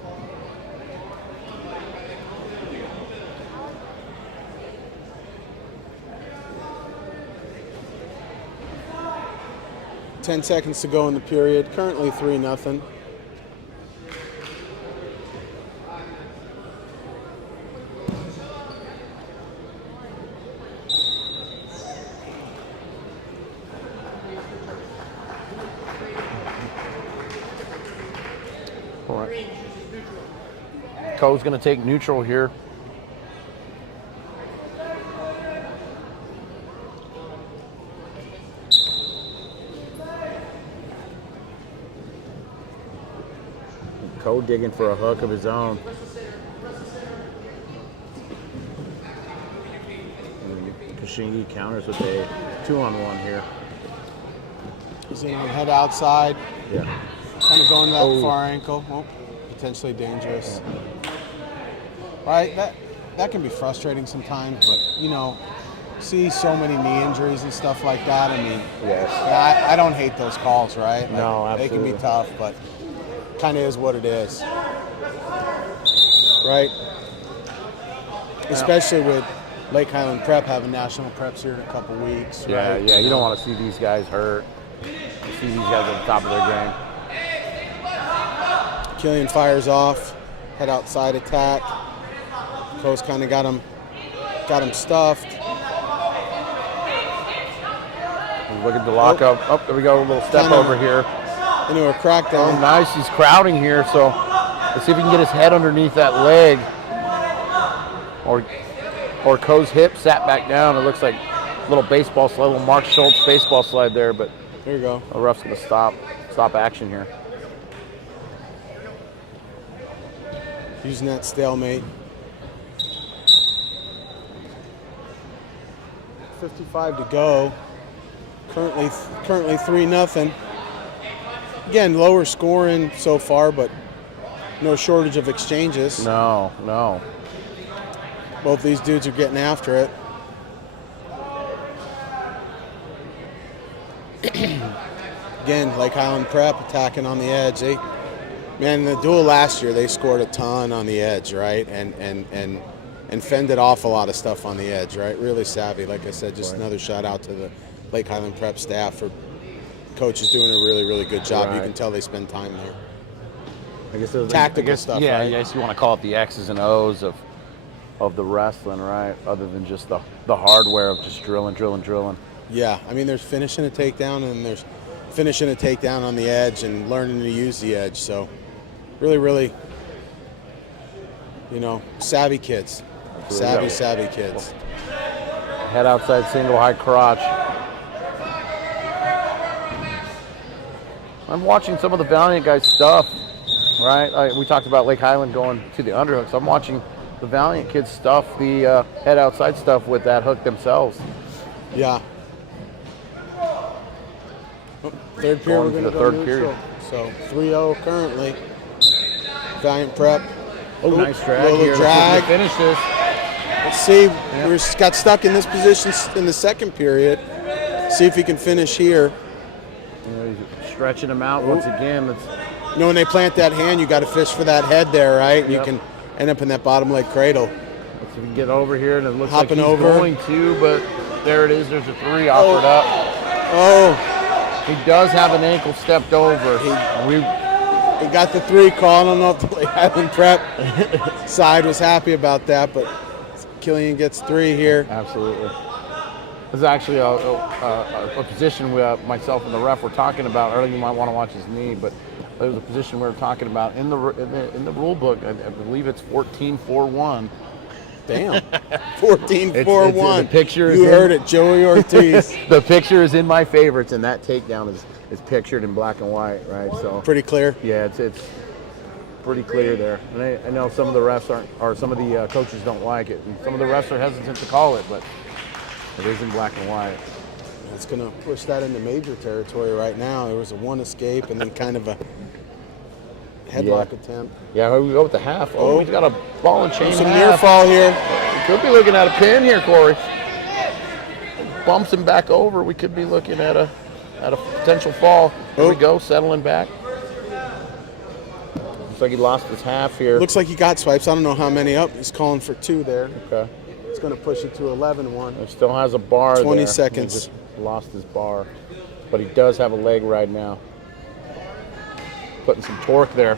Ten seconds to go in the period. Currently 3-0. All right. Co's going to take neutral here. Co digging for a hook of his own. Kingi counters with a 2-on-1 here. He's in on head outside. Yeah. Kind of going to that far ankle. Well, potentially dangerous. Right? That can be frustrating sometimes, but you know, see so many knee injuries and stuff like that. I mean, yes. Yeah, I don't hate those calls, right? Like, no, absolutely. They can be tough, but kind of is what it is, right? Especially with Lake Highland Prep having national preps here in a couple weeks. Yeah, right? yeah. You don't want to see these guys hurt. You see these guys at the top of their game. Killian fires off, head outside attack. Co's kind of got him stuffed. He's looking to lock up. Oh, there we go. A little step over here. Into a crackdown. Oh, nice. He's crowding here, so let's see if he can get his head underneath that leg. Or Co's hip sat back down. It looks like little baseball slide, little Mark Schultz baseball slide there, but There you go. the ref's going to stop action here. Using that stalemate. 55 to go. Currently 3-0. Again, lower scoring so far, but no shortage of exchanges. No. Both these dudes are getting after it. Again, like Highland Prep, attacking on the edge. Man, the duel last year, they scored a ton on the edge, right? And fended off a lot of stuff on the edge, right? Really savvy. Like I said, just another shout out to the Lake Highland Prep staff for coaches doing a really, really good job. Right. You can tell they spend time there. I guess it was Tactical stuff, yeah, right? I guess you want to call it the X's and O's of the wrestling, right? Other than just the hardware of just drilling. Yeah, I mean, there's finishing a takedown and there's finishing a takedown on the edge and learning to use the edge. So really, really, savvy kids. Savvy kids. Head outside single, high crotch. I'm watching some of the Valiant guys' stuff, right? We talked about Lake Highland going to the underhooks. I'm watching the Valiant kids' stuff, the head outside stuff with that hook themselves. Yeah. Third period, we're going to go third period. So 3-0 currently. Valiant Prep. Oh, nice drag little here. Drag. Finish this. Let's see. We got stuck in this position in the second period. See if he can finish here. He's stretching him out once again. When they plant that hand, you got to fish for that head there, right? Yep. You can end up in that bottom leg cradle. Let's see if we can get over here, and it looks Hopping like he's over. going to, but there it is. There's a 3 offered up. Oh, He does have an ankle stepped over. he got the 3 call. I don't know if the Lake Highland Prep side was happy about that, but Killian gets 3 here. Absolutely. This is actually a position myself and the ref were talking about earlier. You might want to watch his knee, but it was a position we were talking about in the rule book. I believe it's 14-4-1. Damn. 14-4-1. The picture You heard it, Joey Ortiz. The picture is in my favorites, and that takedown is pictured in black and white, right? So Pretty clear. yeah, it's pretty clear there. And I know some of the refs or some of the coaches don't like it, and some of the refs are hesitant to call it, but it is in black and white. It's going to push that into major territory right now. There was a 1 escape and then kind of a headlock attempt. Yeah, we go with the half. Oh, he's got a ball and chain Some half. near fall here. We could be looking at a pin here, Corey. Bumps him back over. We could be looking at a potential fall. Here we go, settling back. Looks like he lost his half here. Looks like he got swipes. I don't know how many up. He's calling for 2 there. Okay. It's going to push it to 11-1. He still has a bar 20 there. seconds. He just lost his bar. But he does have a leg right now. Putting some torque there.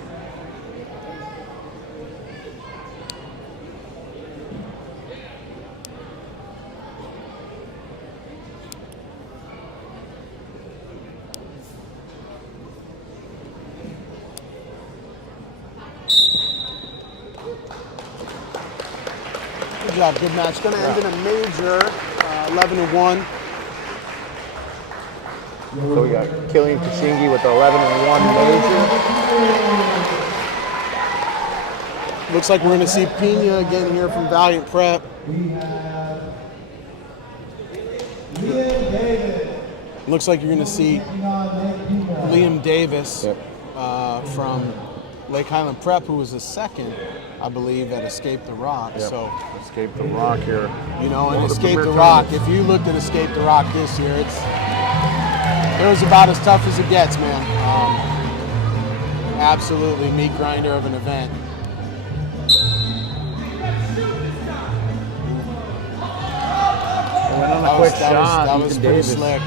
Good job. Good match. Going to end in a major 11-1. So we got Kingi with the 11-1 major. Looks like we're going to see Pena again here from Valiant Prep. Looks like you're going to see Liam Davis from Lake Highland Prep, who was the second, I believe, at Escape the Rock. Yep. So Escape the Rock here. and Escape the Rock. If you looked at Escape the Rock this year, it was about as tough as it gets, man. Absolutely meat grinder of an event. Went on a quick shot. That was Ethan pretty Davis. slick.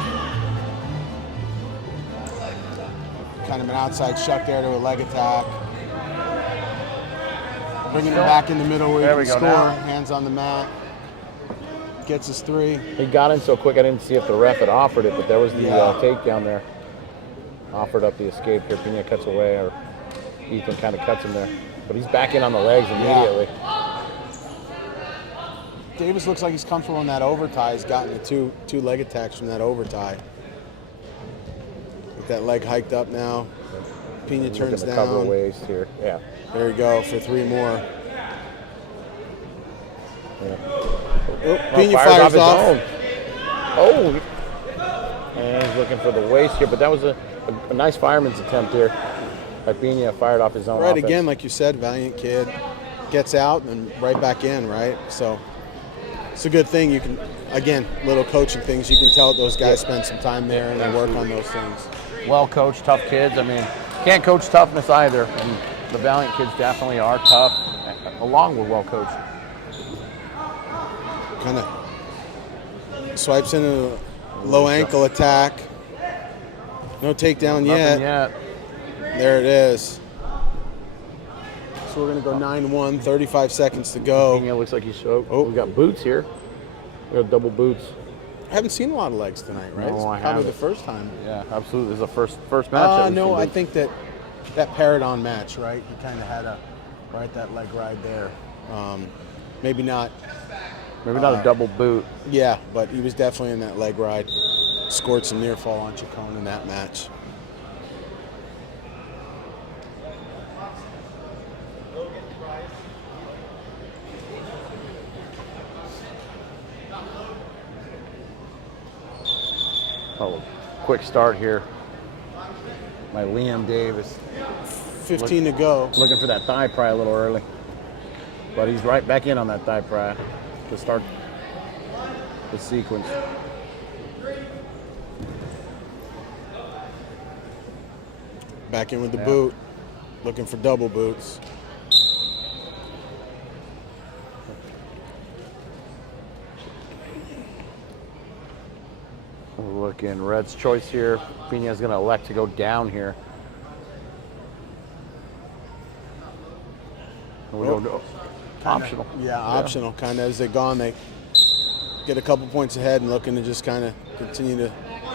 Kind of an outside shuck there to a leg attack. Bringing him back in the middle where There he we can go score. now. Hands on the mat. Gets his 3. He got in so quick I didn't see if the ref had offered it, but there was the takedown there. Offered up the escape here. Pena cuts away, or Ethan kind of cuts him there. But he's back in on the legs immediately. Davis looks like he's comfortable in that overtie. He's gotten the two leg attacks from that overtie. With that leg hiked up now. Pena turns down. Cover waist here. Yeah. There we go for 3 more. Yeah. Oh, Pena fires off. Oh. And he's looking for the waist here, but that was a nice fireman's attempt here. Pena fired off his own Right, offense. again, like you said, valiant kid. Gets out and right back in, right? So it's a good thing. You can, again, little coaching things. You can tell those guys spend some time there and work on those things. Well coached, tough kids. I mean, can't coach toughness either. And the valiant kids definitely are tough, along with well coached. Kind of swipes in a low ankle attack. No takedown Nothing yet. yet. There it is. So we're going to go 9-1, 35 seconds to go. Pena looks like he's choked. Oh. We got boots here. We got double boots. I haven't seen a lot of legs tonight, right? No, It's I probably haven't. the first time. Yeah, absolutely. This is the first match. that we've No, seen I boots. think that Paradon match, right? He kind of had a that leg ride there. Maybe not. Maybe not a double boot. Yeah, but he was definitely in that leg ride. Scored some near fall on Chacon in that match. Oh, quick start here by Liam Davis. 15 to go. Looking for that thigh pry a little early. But he's right back in on that thigh pry to start the sequence. Back in with the boot. Looking for double boots. Looking Red's choice here. Pena's going to elect to go down here. We go optional. Yeah, optional. Kind of as they're gone, they get a couple points ahead and looking to just kind of continue to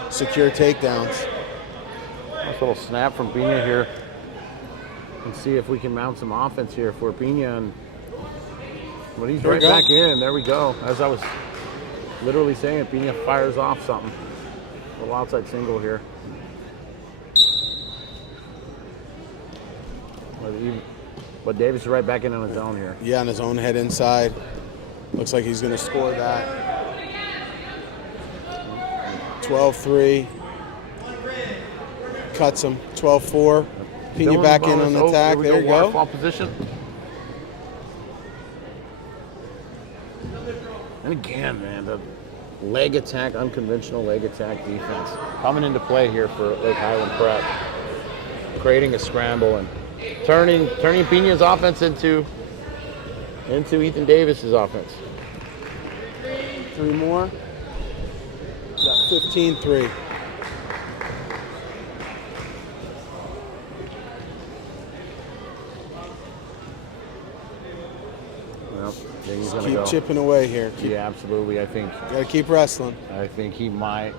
secure takedowns. Nice little snap from Pena here. And see if we can mount some offense here for Pena. But he's right back in. There we go. As I was literally saying, Pena fires off something. A little outside single here. But Davis is right back in on his own here. Yeah, on his own head inside. Looks like he's going to score that. 12-3. Cuts him. 12-4. Pena back in on the attack. There you go. Waterfall position. And again, man, the leg attack, unconventional leg attack defense coming into play here for Lake Highland Prep. Creating a scramble and turning Pena's offense into Ethan Davis's offense. 3 more. Got 15-3. Well, then he's gonna Keep go. chipping away here. Yeah, absolutely. I think Got to keep wrestling. he might.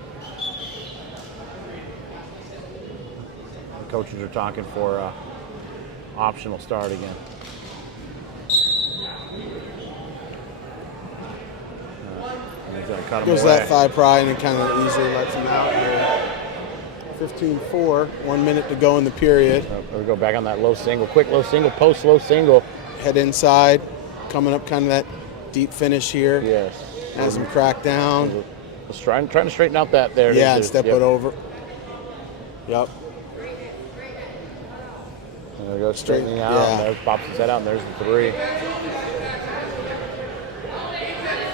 The coaches are talking for optional start again. And he's gonna cut him Goes away. that thigh pry and it kind of easily lets him out here. 15-4. 1 minute to go in the period. There we go, back on that low single. Quick low single, post low single. Head inside. Coming up kind of that deep finish here. Yes. Has him crack down. Just trying to straighten out that there. Yeah, and step it over. Yep. And there goes straightening out. Yeah. And there pops his head out, and there's the 3.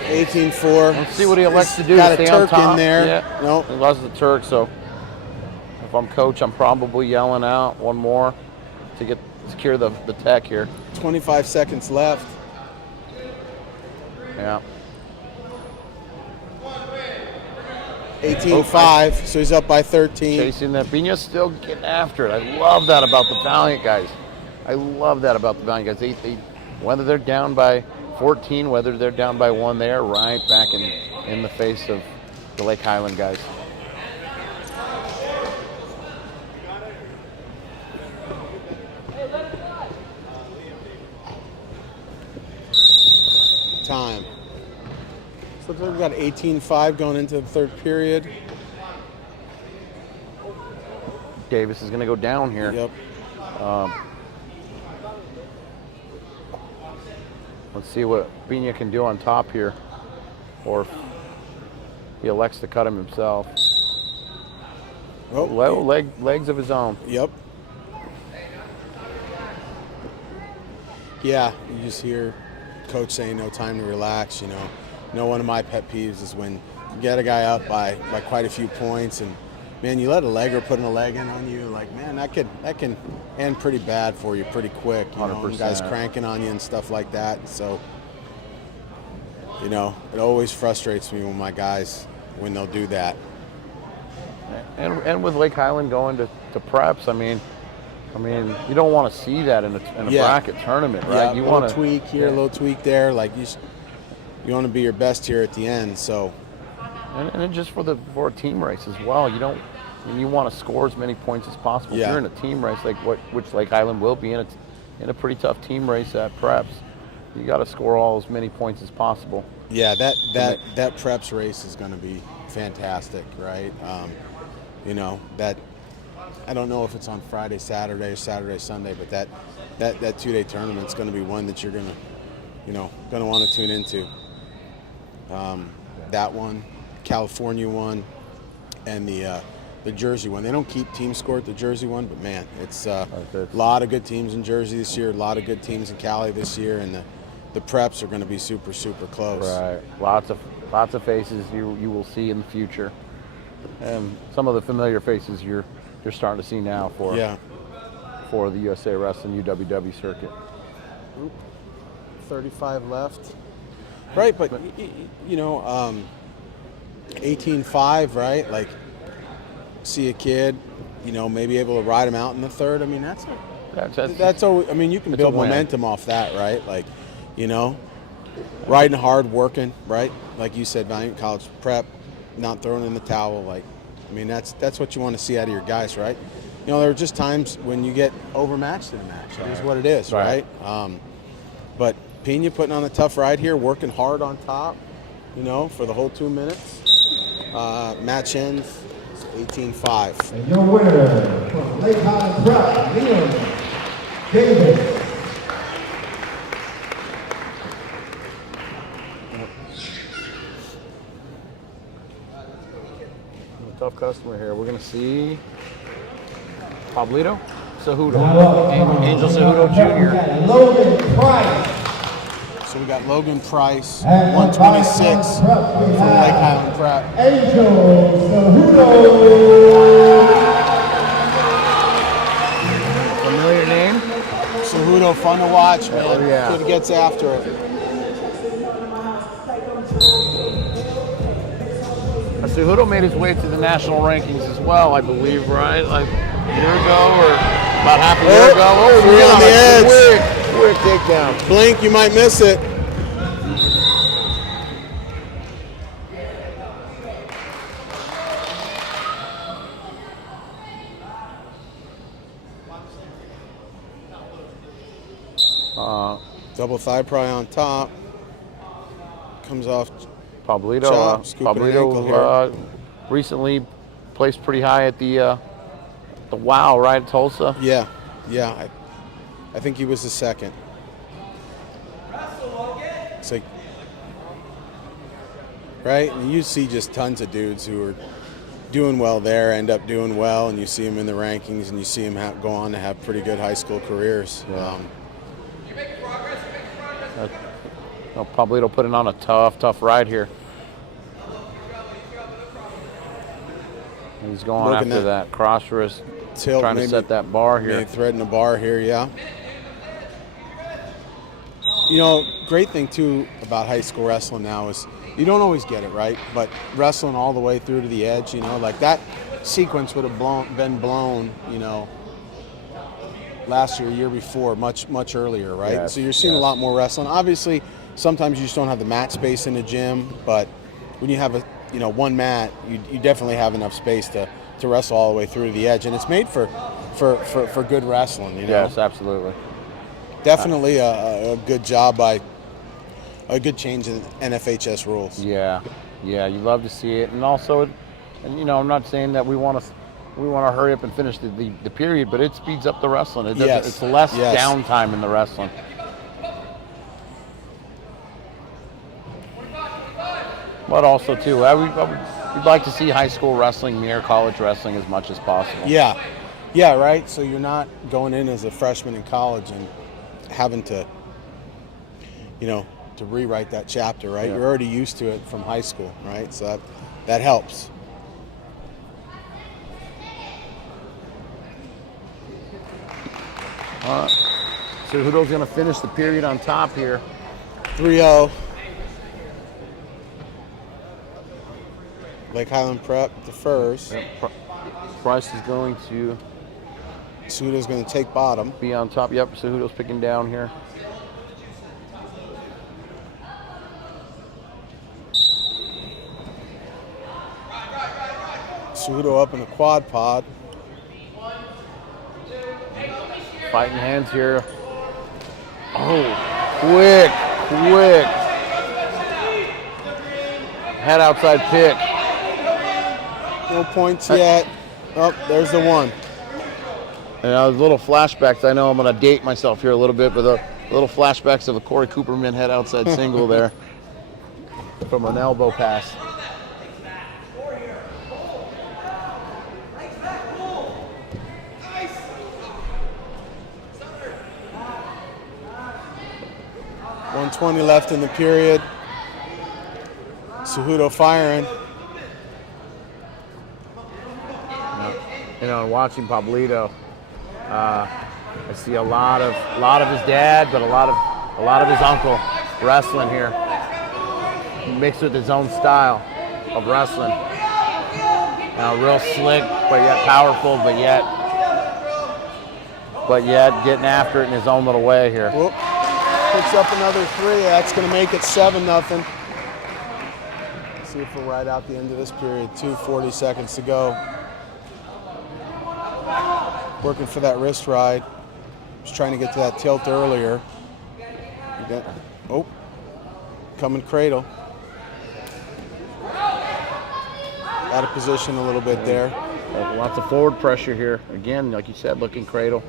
18-4. Let's see what he elects to do. Got a Stay on Turk top. in there. Yeah. Nope. He lost the Turk, so if I'm coach, I'm probably yelling out one more to secure the tech here. 25 seconds left. Yeah. 18-5, so he's up by 13. Chasing that. Pena's still getting after it. I love that about the Valiant guys. I love that about the Valiant guys. They whether they're down by 14, whether they're down by 1, they are right back in the face of the Lake Highland guys. Time. So we've got 18-5 going into the third period. Davis is going to go down here. Yep. Let's see what Pena can do on top here, or if he elects to cut him himself. Oh, Legs of his own. Yep. Yeah, you just hear coach saying no time to relax. You know, one of my pet peeves is when you get a guy up by quite a few points, and man, you let a legger put a leg in on you. Like, man, that can end pretty bad for you pretty quick. You know, and guys cranking on you and stuff like that. So, you know, it always frustrates me when my guys when they'll do that. And with Lake Highland going to preps, I mean, you don't want to see that in a bracket tournament, right? Yeah, you want to tweak here, a little tweak there. Like you want to be your best here at the end. So, and then just for a team race as well, you want to score as many points as possible. Yeah. If you're in a team race which Lake Highland will be in a pretty tough team race at preps, you got to score as many points as possible. Yeah, that preps race is going to be fantastic, right? You know, that I don't know if it's on Friday, Saturday, or Saturday, Sunday, but that 2-day tournament's going to be one that you're going to want to tune into. That one, California one, and the Jersey one. They don't keep team score at the Jersey one, but man, it's a lot of good teams in Jersey this year, a lot of good teams in Cali this year, and the preps are going to be super, super close. Right, lots of faces you will see in the future, and some of the familiar faces you're starting to see now for the USA Wrestling UWW circuit. 35 left. Right, but you know, 18-5, right? Like, see a kid, you know, maybe able to ride him out in the third. I mean, that's always, I mean, you can build momentum off that, right? Like, you know, riding hard, working, right? Like you said, Valiant College prep, not throwing in the towel. Like, I mean, that's what you want to see out of your guys, right? You know, there are just times when you get overmatched in a match. It is what it is, right? But Pena putting on a tough ride here, working hard on top, you know, for the whole 2 minutes. Match ends 18-5. And your winner from Lake Highland Prep, Liam Davis. Tough customer here. We're going to see Pablito Cejudo, Angel Cejudo Jr. Logan Price. So we got Logan Price, 126 from Lake Highland Prep. Angel Cejudo. Familiar name? Cejudo, fun to watch, man. Oh, yeah. Kid gets after it. Cejudo made his way to the national rankings as well, I believe, right? Like a year ago or about half a year ago. Oh, three on the edge. Quick takedown. Blink, you might miss it. Double thigh pry on top. Comes off. Pablito recently placed pretty high at the WOW, right, at Tulsa? Yeah. I think he was the second. It's like, right? And you see just tons of dudes who are doing well there, end up doing well, and you see them in the rankings, and you see them go on to have pretty good high school careers. Yeah. Pablito putting on a tough ride here. He's going after that cross wrist, tilt, trying to set that bar here. Maybe threading the bar here, yeah. You know, great thing too about high school wrestling now is you don't always get it right, but wrestling all the way through to the edge, you know, like that sequence would have been blown, you know, last year before, much earlier, right? Yes, so you're seeing a lot more wrestling. Obviously, sometimes you just don't have the mat space in the gym, but when you have one mat, you definitely have enough space to wrestle all the way through to the edge, and it's made for good wrestling. You know? Yes, absolutely. Definitely a good job by a good change in NFHS rules. Yeah, yeah, you love to see it, and also, and you know, I'm not saying that we want to hurry up and finish the period, but it speeds up the wrestling. It doesn't, Yes. It's less Yes. downtime in the wrestling. But also too, we'd like to see high school wrestling mirror college wrestling as much as possible. Yeah, yeah, right. So you're not going in as a freshman in college and having to, you know, to rewrite that chapter, right? Yeah. You're already used to it from high school, right? So that helps. All right. Cejudo's going to finish the period on top here. 3-0. Lake Highland Prep the first. Yep. Price is going to Cejudo's going to take bottom. be on top. Yep, Cejudo's picking down here. Cejudo up in the quad pod. Fighting hands here. Oh, quick. Head outside pick. No points yet. Oh, there's the one. And little flashbacks. I know I'm going to date myself here a little bit, but the little flashbacks of a Corey Cooperman head outside single there from an elbow pass. .120 left in the period. Cejudo firing. You know, watching Pablito, I see a lot of his dad, but a lot of his uncle wrestling here, mixed with his own style of wrestling. Real slick, but yet powerful, but yet getting after it in his own little way here. Whoop. Picks up another 3. That's going to make it 7-0. See if we'll ride out the end of this period. 2:40 seconds to go. Working for that wrist ride. Was trying to get to that tilt earlier. Coming cradle. Out of position a little bit there. Lots of forward pressure here. Again, like you said, looking cradle.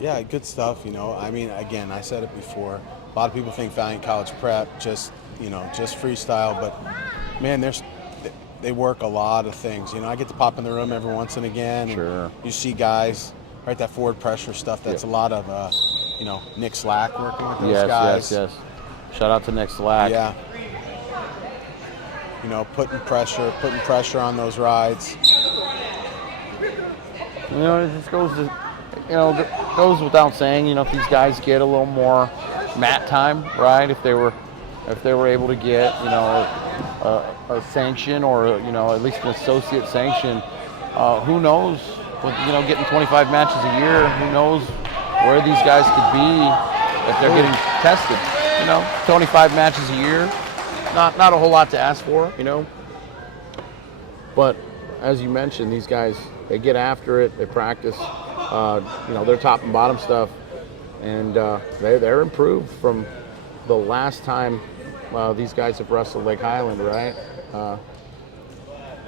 Yeah, good stuff, you know. I mean, again, I said it before. A lot of people think Valiant College Prep just freestyle, but man, they work a lot of things. You know, I get to pop in the room every once and again, and Sure. you see guys, right? That forward pressure stuff. That's a lot of, Nick Slack working with those guys. Yes. Shout out to Nick Slack. Yeah. You know, putting pressure on those rides. You know, it just goes to, goes without saying, if these guys get a little more mat time, right? If they were able to get, a sanction or, at least an associate sanction, who knows? With, getting 25 matches a year, who knows where these guys could be if they're getting tested? 25 matches a year, not a whole lot to ask for, But as you mentioned, these guys, they get after it, they practice, their top and bottom stuff, and they're improved from the last time these guys have wrestled Lake Highland, right?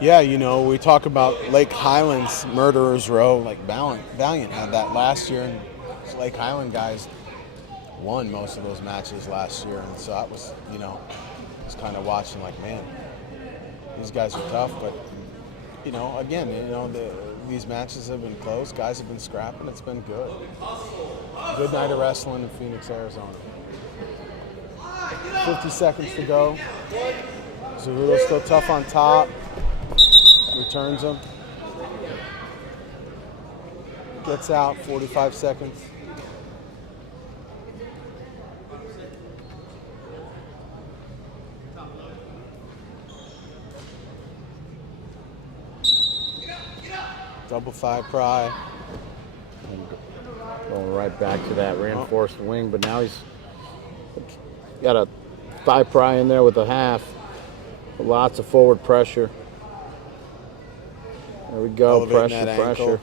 Yeah, we talk about Lake Highland's Murderers Row, like Valiant had that last year, and Lake Highland guys won most of those matches last year, and so that was, was kind of watching like, man, these guys are tough, but again, these matches have been close. Guys have been scrapping. It's been good. Good night of wrestling in Phoenix, Arizona. 50 seconds to go. Cejudo's still tough on top. Returns him. Gets out, 45 seconds. Double thigh pry. And going right back to that reinforced wing, but now he's got a thigh pry in there with a half. Lots of forward pressure. There we go, Elevating that pressure. ankle.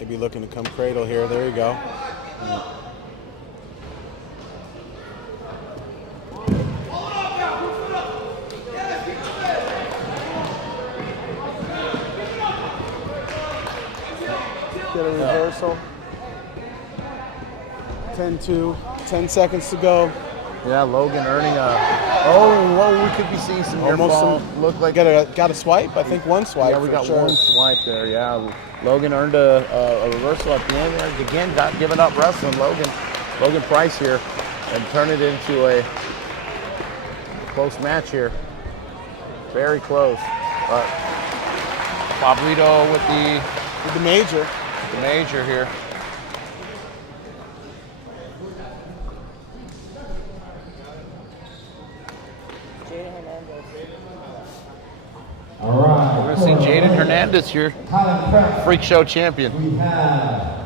They'd be looking to come cradle here. There you go. Get a reversal. 10-2, 10 seconds to go. Yeah, Logan earning a. We could be seeing some near Almost fall. some, Look like got a swipe. I think one swipe. yeah, we for got sure. one swipe there. Yeah, Logan earned a reversal at the end there. Again, not giving up wrestling. Logan Price here, and turn it into a close match here. Very close. Pablito with With the major. the major here. All right. We're going to see Jaden Hernandez here, Highland Prep. Freak Show champion. We have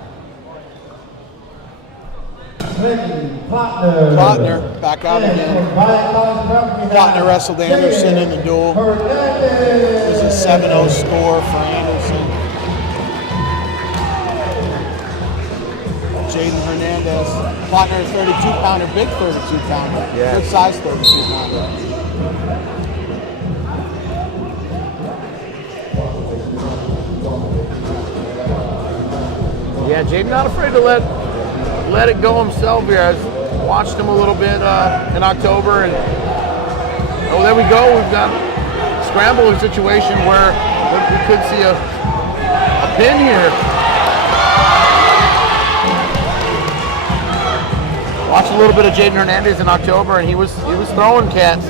Clutner. Clutner back out again. Clutner wrestled Anderson in the duel. It was a 7-0 score for Anderson. Jaden Hernandez. Clutner, 32-pounder, big 32-pounder. Yeah. Good size 32-pounder. Yeah, Jaden not afraid to let it go himself here. I watched him a little bit in October, and oh, there we go. We've got a scrambling situation where we could see a pin here. Watched a little bit of Jaden Hernandez in October, and he was throwing cats.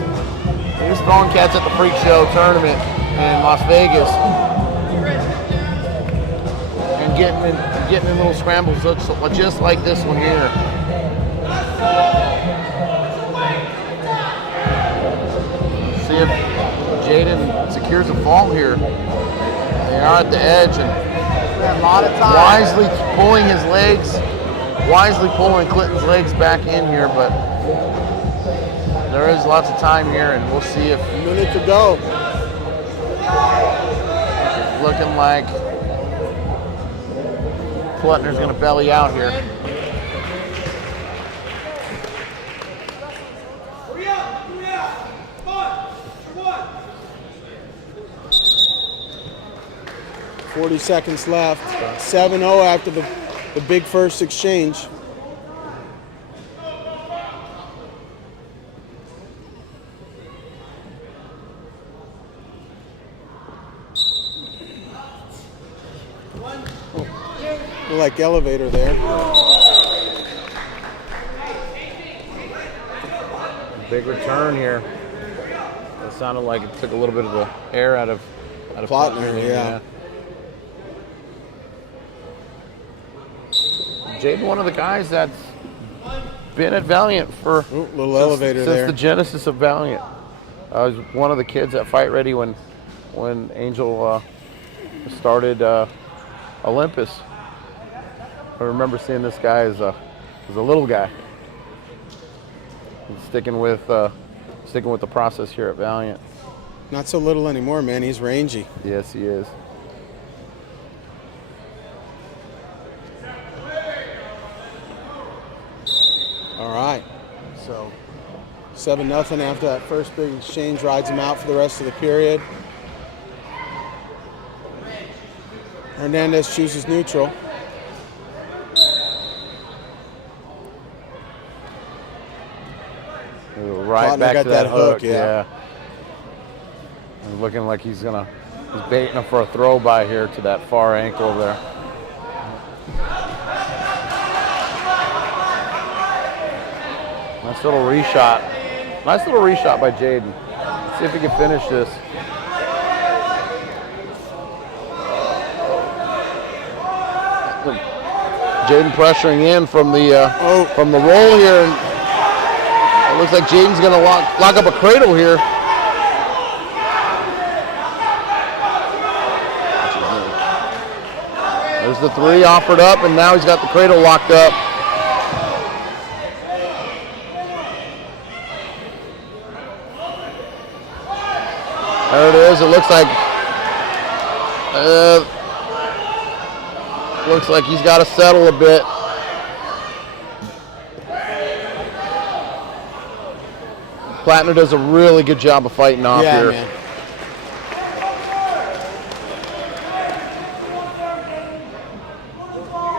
He was throwing cats at the Freak Show tournament in Las Vegas. Getting in little scrambles just like this one here. See if Jaden secures a fall here. They are at the edge and A lot of time. wisely pulling his legs, wisely pulling Clinton's legs back in here, but there is lots of time here, and we'll see if A minute to go. looking like Clutner's going to belly out here. Hurry up! 40 seconds left. 7-0 after the big first exchange. Like elevator there. Big return here. It sounded like it took a little bit of the air out of Clutner, yeah. Jaden, one of the guys that's been at Valiant for Little elevator since there. the genesis of Valiant. I was one of the kids at Fight Ready when Angel started Olympus. I remember seeing this guy as a little guy. He's sticking with the process here at Valiant. Not so little anymore, man. He's rangy. Yes, he is. All right. So 7-0 after that first big exchange, rides him out for the rest of the period. Hernandez chooses neutral. Right Clutner back got to that hook, yeah. He's looking like he's baiting him for a throw by here to that far ankle there. Nice little reshot. Nice little reshot by Jaden. Let's see if he can finish this. Jaden pressuring in from the roll here, and it looks like Jaden's going to lock up a cradle here. There's the three offered up, and now he's got the cradle locked up. There it is. It looks like Looks like he's got to settle a bit. Clutner does a really good job of fighting off here. Man.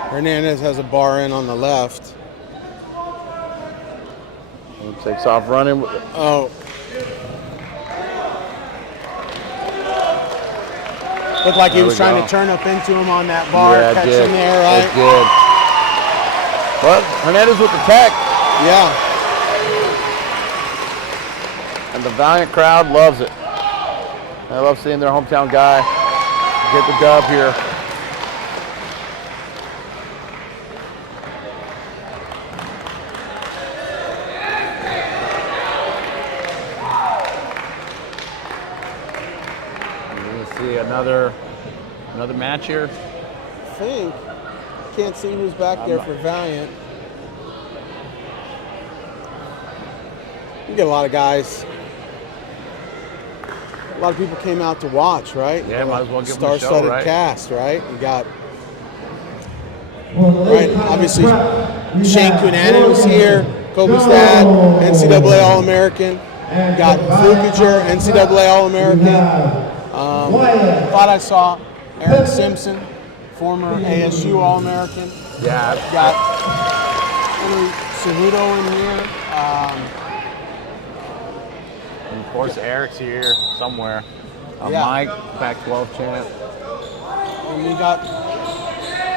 Hernandez has a bar in on the left. And takes off running. Oh. Looked like he was trying to turn up into him on that bar, catch him there, right? It did. But Hernandez with the tech. Yeah. And the Valiant crowd loves it. They love seeing their hometown guy get the dub here. Another match here. I think. Can't see who's back there for Valiant. You get a lot of guys. A lot of people came out to watch, right? Yeah, might as well give them a show, star-studded right? cast, right? You got, right, obviously, Shane Cunanan was here, Kobe's dad, NCAA All-American. You got Flukiger, NCAA All-American. Thought I saw Aaron Simpson, former ASU All-American. Yeah. Got Cejudo in here. And of course, Eric's here somewhere. Yeah. Mike, Pac-12 champ. And we got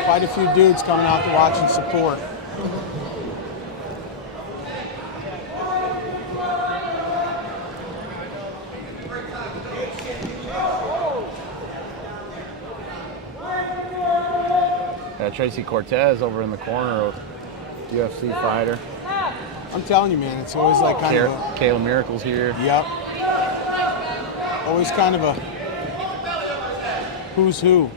quite a few dudes coming out to watch and support. Tracy Cortez over in the corner, UFC fighter. I'm telling you, man, it's always like kind of a, Kayla Miracle's here. Yep. Always kind of a who's who.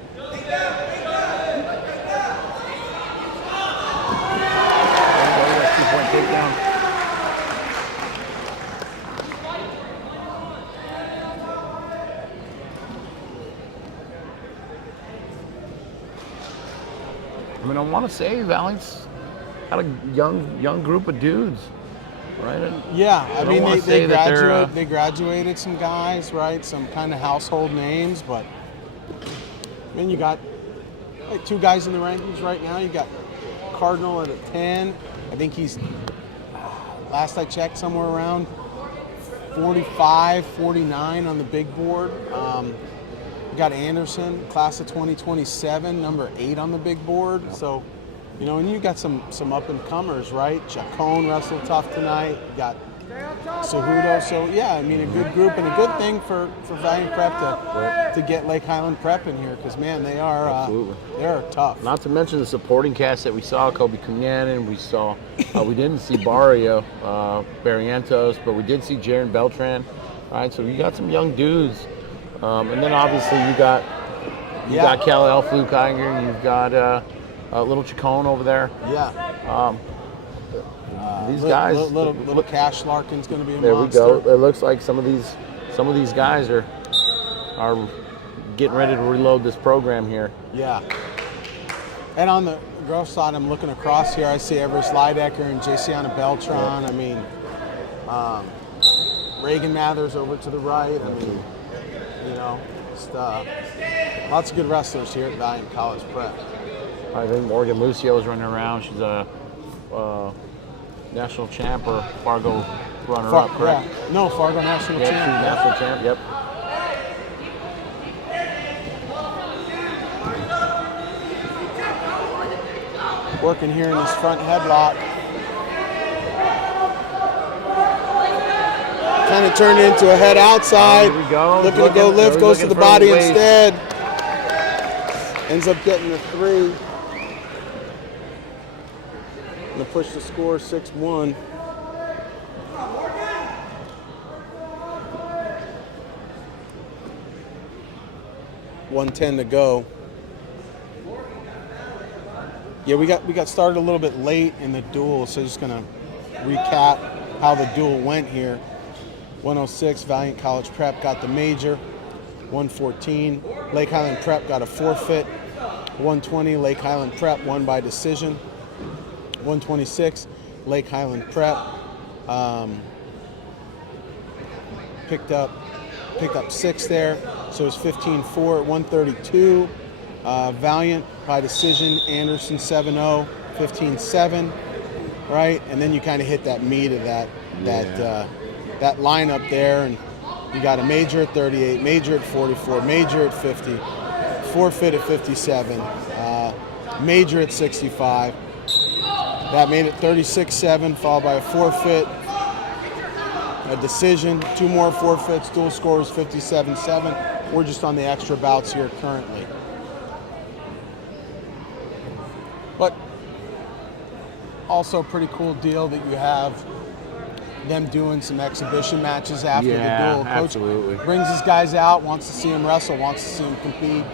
Two-point takedown. I mean, I want to say Valiant's got a young group of dudes, right? And yeah, I mean, they they graduated some guys, right? Some kind of household names, but then you got like two guys in the rankings right now. You got Cardinal at a 10. I think he's, last I checked, somewhere around 45, 49 on the big board. We got Anderson, class of 2027, number 8 on the big board. So, you know, and you got some up and comers, right? Chacon wrestled tough tonight. You got Cejudo. So yeah, I mean, a good group and a good thing for Valiant Prep to get Lake Highland Prep in here, because man, they are they're tough. Not to mention the supporting cast that we saw: Kobe Cunanan. We saw we didn't see Barrio Barrientos, but we did see Jaron Beltran. Right, so you got some young dudes. And then obviously you got Cal Flukiger, you've got little Chacon over there. Yeah. These guys. Little Cash Larkin's going to be a there monster. There we go. It looks like some of these guys are getting ready to reload this program here. Yeah. And on the girls' side, I'm looking across here. I see Everest Lidecker and Jaciana Beltran. I mean, Reagan Mathers over to the right. I mean, you know, just, lots of good wrestlers here at Valiant College Prep. I think Morgan Lucio is running around. She's a national champ or Fargo runner-up, correct? Yeah. No, Fargo national champ. National champ, yep. Working here in this front headlock. Kind of turned into a head outside. Here we go. Looking to go lift, goes to the body instead. Ends up getting a 3. Gonna push the score 6-1. $110 to go. Yeah, we got started a little bit late in the duel, so just gonna recap how the duel went here. 106, Valiant College Prep got the major. 114, Lake Highland Prep got a forfeit. 120, Lake Highland Prep won by decision. 126, Lake Highland Prep picked up 6 there, so it was 15-4. 132, Valiant by decision, Anderson 7-0, 15-7, right? And then you kind of hit that meat of that lineup there, and you got a major at 38, major at 44, major at 50, forfeit at 57, major at 65. That made it 36-7, followed by a forfeit, a decision, 2 more forfeits, dual scores 57-7. We're just on the extra bouts here currently. But also a pretty cool deal that you have them doing some exhibition matches after the duel. Coach absolutely. Brings his guys out, wants to see them wrestle, wants to see them compete.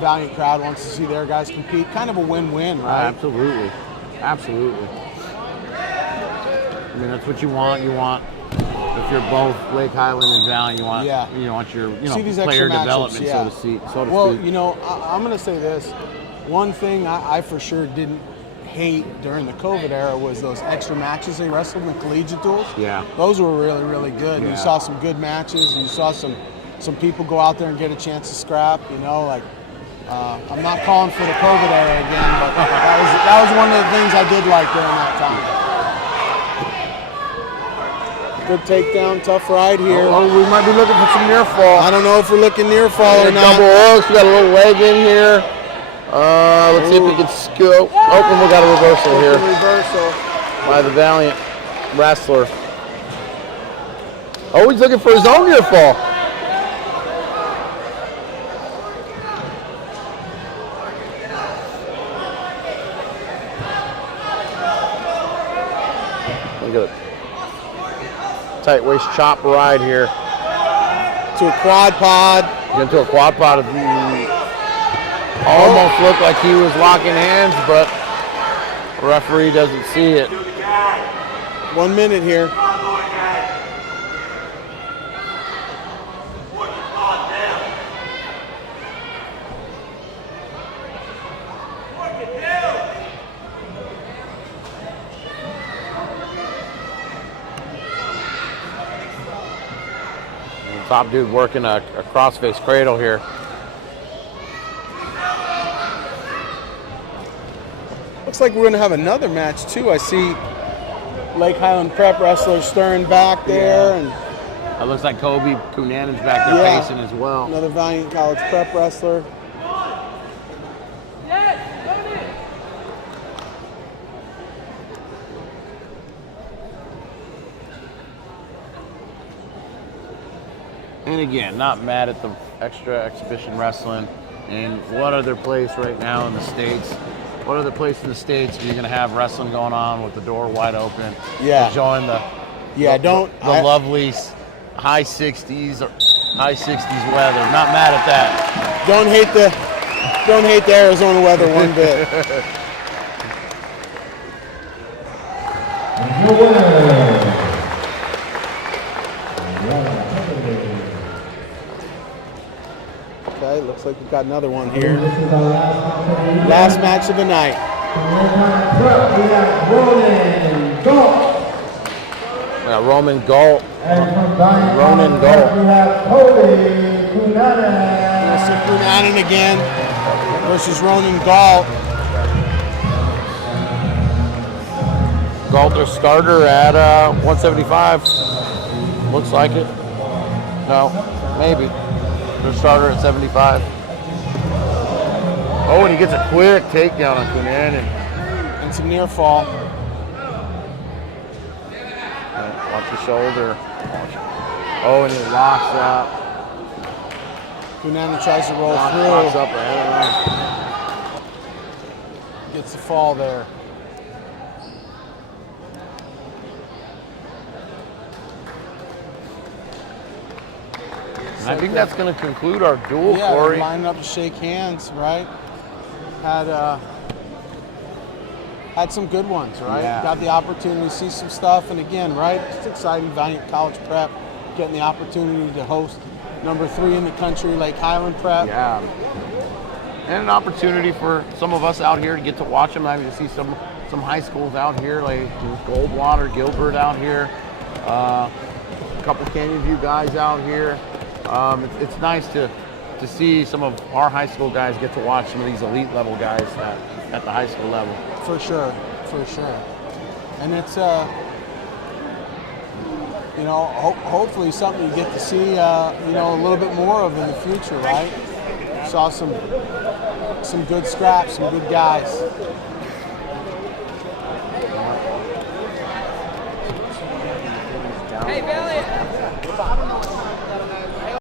Valiant crowd wants to see their guys compete. Kind of a win-win, right? Absolutely. Absolutely. I mean, that's what you want. You want, if you're both Lake Highland and Valiant, you want your player development, so to speak. Well, I'm going to say this. One thing I for sure didn't hate during the COVID era was those extra matches they wrestled in the collegiate duels. Yeah. Those were really, really good. Yeah. You saw some good matches, and you saw some people go out there and get a chance to scrap, I'm not calling for the COVID era again, but that was one of the things I did like during that time. Good takedown, tough ride here. Oh, we might be looking for some near fall. I don't know if we're looking near fall or not. Double hooks, we got a little leg in here. Let's see if we can scoop. And we got a reversal here Reversal. by the Valiant wrestler. Oh, he's looking for his own near fall. Look at it. Tight waist chop ride here. To a quad pod. Into a quad pod. Almost looked like he was locking hands, but the referee doesn't see it. 1 minute here. Top dude working a crossface cradle here. Looks like we're going to have another match too. I see Lake Highland Prep wrestler stirring back there, and it looks like Kobe Kunanen's back there facing as well. Another Valiant College Prep wrestler. And again, not mad at the extra exhibition wrestling. And what other place right now in the States? What other place in the States are you going to have wrestling going on with the door wide open? Yeah. Enjoying the lovely high 60s weather. Not mad at that. Don't hate the Arizona weather one bit. Okay, looks like we've got another one here. Last match of the night. Roman Galt. Ronan Galt. Kunanen again versus Ronan Galt. Galt, their starter at 175. Looks like it. No, maybe. Their starter at 75. Oh, and he gets a quick takedown on Kunanen. And some near fall. Watch your shoulder. Oh, and he locks up. Kunanen tries to roll through. Locks up ahead of him. Gets the fall there. And I think that's going to conclude our duel, Corey. Lining up to shake hands, right? Had some good ones, right? Yeah. Got the opportunity to see some stuff, and again, right? It's exciting. Valiant College Prep getting the opportunity to host number 3 in the country, Lake Highland Prep. Yeah. and an opportunity for some of us out here to get to watch them. I mean, to see some high schools out here, like Goldwater, Gilbert out here, a couple Canyon View guys out here. It's nice to see some of our high school guys get to watch some of these elite level guys at the high school level. For sure. And it's you know, hopefully something you get to see you know, a little bit more of in the future, right? Saw some good scraps, some good guys. Hey, Valiant!